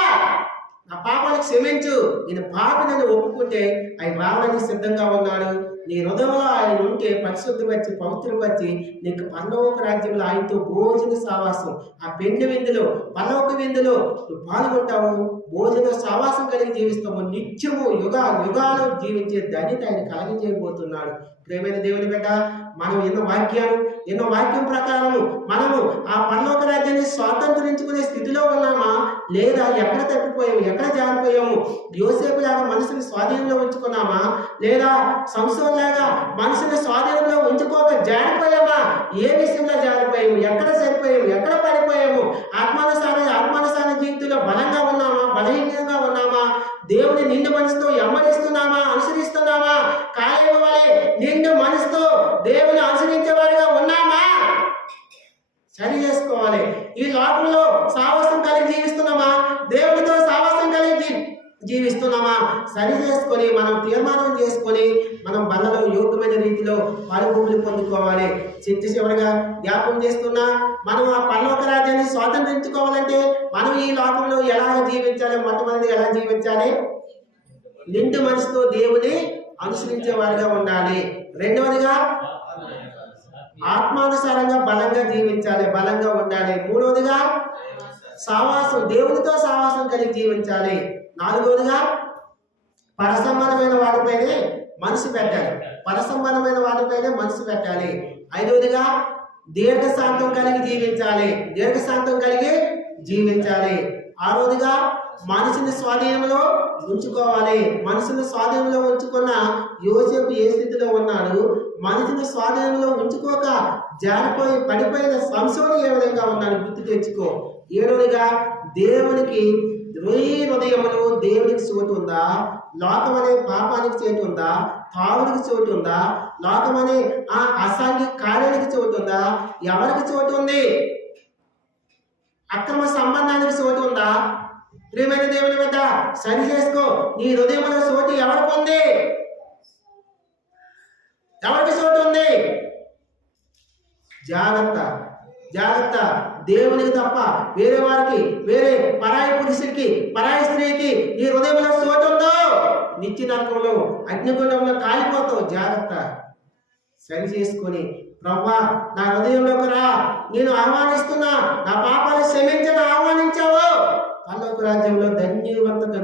నా పాపాలకు క్షమించు. నేను పాపినని ఒప్పుకుంటే ఆయన రావడానికి సిద్ధంగా ఉన్నాడు. నీ హృదయంలో ఆయన ఉంటే పరిశుద్ధపరిచి పవిత్రపరిచి నీకు పరలోక రాజ్యంలో ఆయనతో భోజన సావాసం, ఆ పెండ్లి విందులో, పరలోక విందులో నువ్వు పాల్గొంటావు. భోజన సావాసం కలిగి జీవిస్తాము. నిత్యము యుగాలు జీవించే ధన్యత ఆయన కలిగించబోతున్నాడు. ప్రేమైన దేవుని బిడ్డ, మనం ఎన్నో వాక్యం ప్రకారము మనము ఆ పరలోక రాజ్యాన్ని స్వాతంత్రించుకునే స్థితిలో ఉన్నామా, లేదా ఎక్కడ తప్పిపోయాము, ఎక్కడ జారిపోయాము? యోసేపు లాగా మనసుని స్వాధీనంలో ఉంచుకున్నామా, లేదా సంసోను లాగా మనసుని స్వాధీనంలో ఉంచుకోక జారిపోయామా? ఏ విషయంలో జారిపోయాము, ఎక్కడ సరిపోయాము, ఎక్కడ పడిపోయాము? ఆత్మానుసార జీవితంలో బలంగా ఉన్నామా, బలహీనంగా ఉన్నామా? దేవుని నిండు మనసుతో ఎమ్మడిస్తున్నామా, అనుసరిస్తున్నామా? కాలేబు వలె నిండు మనసుతో దేవుని అనుసరించేవారిగా ఉన్నామా? సరి చేసుకోవాలి. ఈ లోకంలో సావాసం కలిగి జీవిస్తున్నామా, దేవునితో సావాసం కలిగి జీవిస్తున్నామా? సరి చేసుకొని మనం తీర్మానం చేసుకొని మనం బలలో యోగ్యమైన రీతిలో పాలుభూములు పొందుకోవాలి. చివరిగా జ్ఞాపకం చేస్తున్నా, మనం ఆ పరలోక రాజ్యాన్ని స్వాతంత్రించుకోవాలంటే మనం ఈ లోకంలో ఎలా జీవించాలి? మొట్టమొదటి ఎలా జీవించాలి? నిండు మనసుతో దేవుని అనుసరించే వారిగా ఉండాలి. రెండవదిగా ఆత్మానుసారంగా బలంగా జీవించాలి, బలంగా ఉండాలి. మూడవదిగా దేవునితో సావాసం కలిగి జీవించాలి. నాలుగవదిగా పరసంబంధమైన వాటిపైనే మనసు పెట్టాలి. ఐదవదిగా దీర్ఘశాంతం కలిగి జీవించాలి. ఆరవదిగా మనసుని స్వాధీనంలో ఉంచుకున్న యోసేపు ఏ స్థితిలో ఉన్నాడు? మనసుని స్వాధీనంలో ఉంచుకోక జారిపోయి పడిపోయిన సంసోను ఏ విధంగా ఉన్నాడు గుర్తు తెచ్చుకో. ఏడవదిగా దేవునికి హృదయములో దేవునికి చోటు ఉందా? లోకమనే పాపానికి చోటు ఉందా? తావుడికి చోటు ఉందా? లోకమనే ఆ అసాంఘిక కార్యానికి చోటు ఉందా? ఎవరికి చోటు ఉంది? అక్రమ సంబంధానికి చోటు ఉందా? ప్రియమైన దేవుని బిడ్డ, సరి చేసుకో. నీ హృదయంలో చోటు ఎవరికి ఉంది? జాగ్రత్త. దేవునికి తప్ప వేరే పరాయి పురుషుడికి, పరాయి స్త్రీకి నీ హృదయంలో చోటు ఉందో నిత్య నరకంలో అగ్నిగుండంలో కాలిపోతావు. జాగ్రత్త. సరి చేసుకొని ప్రభువా నా హృదయంలోకి రా, నేను ఆహ్వానిస్తున్నా, నా పాపాలు క్షమించని ఆహ్వానించావు. పరలోక రాజ్యంలో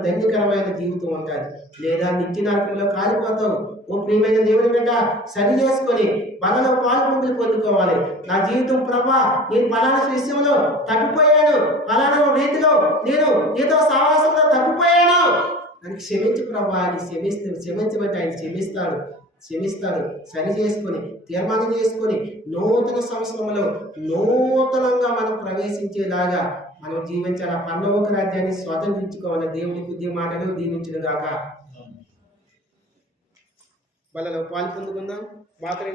ధన్యకరమైన జీవితం ఉంటుంది, లేదా నిత్య నరకంలో కాలిపోతావు. ఓ ప్రియమైన దేవుని బిడ్డ, సరి చేసుకొని బలలో పాలు పొందుకోవాలి. నా జీవితం ప్రభా నేను పలానా విషయంలో తప్పిపోయాను, పలానా రీతిలో నేను నీతో సావాసంలో తప్పిపోయాను, నన్ను క్షమించు ప్రభా అని క్షమించబట్టి ఆయన క్షమిస్తాడు. సరి చేసుకొని తీర్మానం చేసుకొని నూతన సంవత్సరంలో నూతనంగా మనం ప్రవేశించేలాగా మనం జీవించాలి. ఆ పరలోక రాజ్యాన్ని స్వాతంత్రించుకోవాలి. దేవుని కొద్ది మాటలు దీవించును గాక. బలలో పాలు పొందుకుందాం. మాత్రం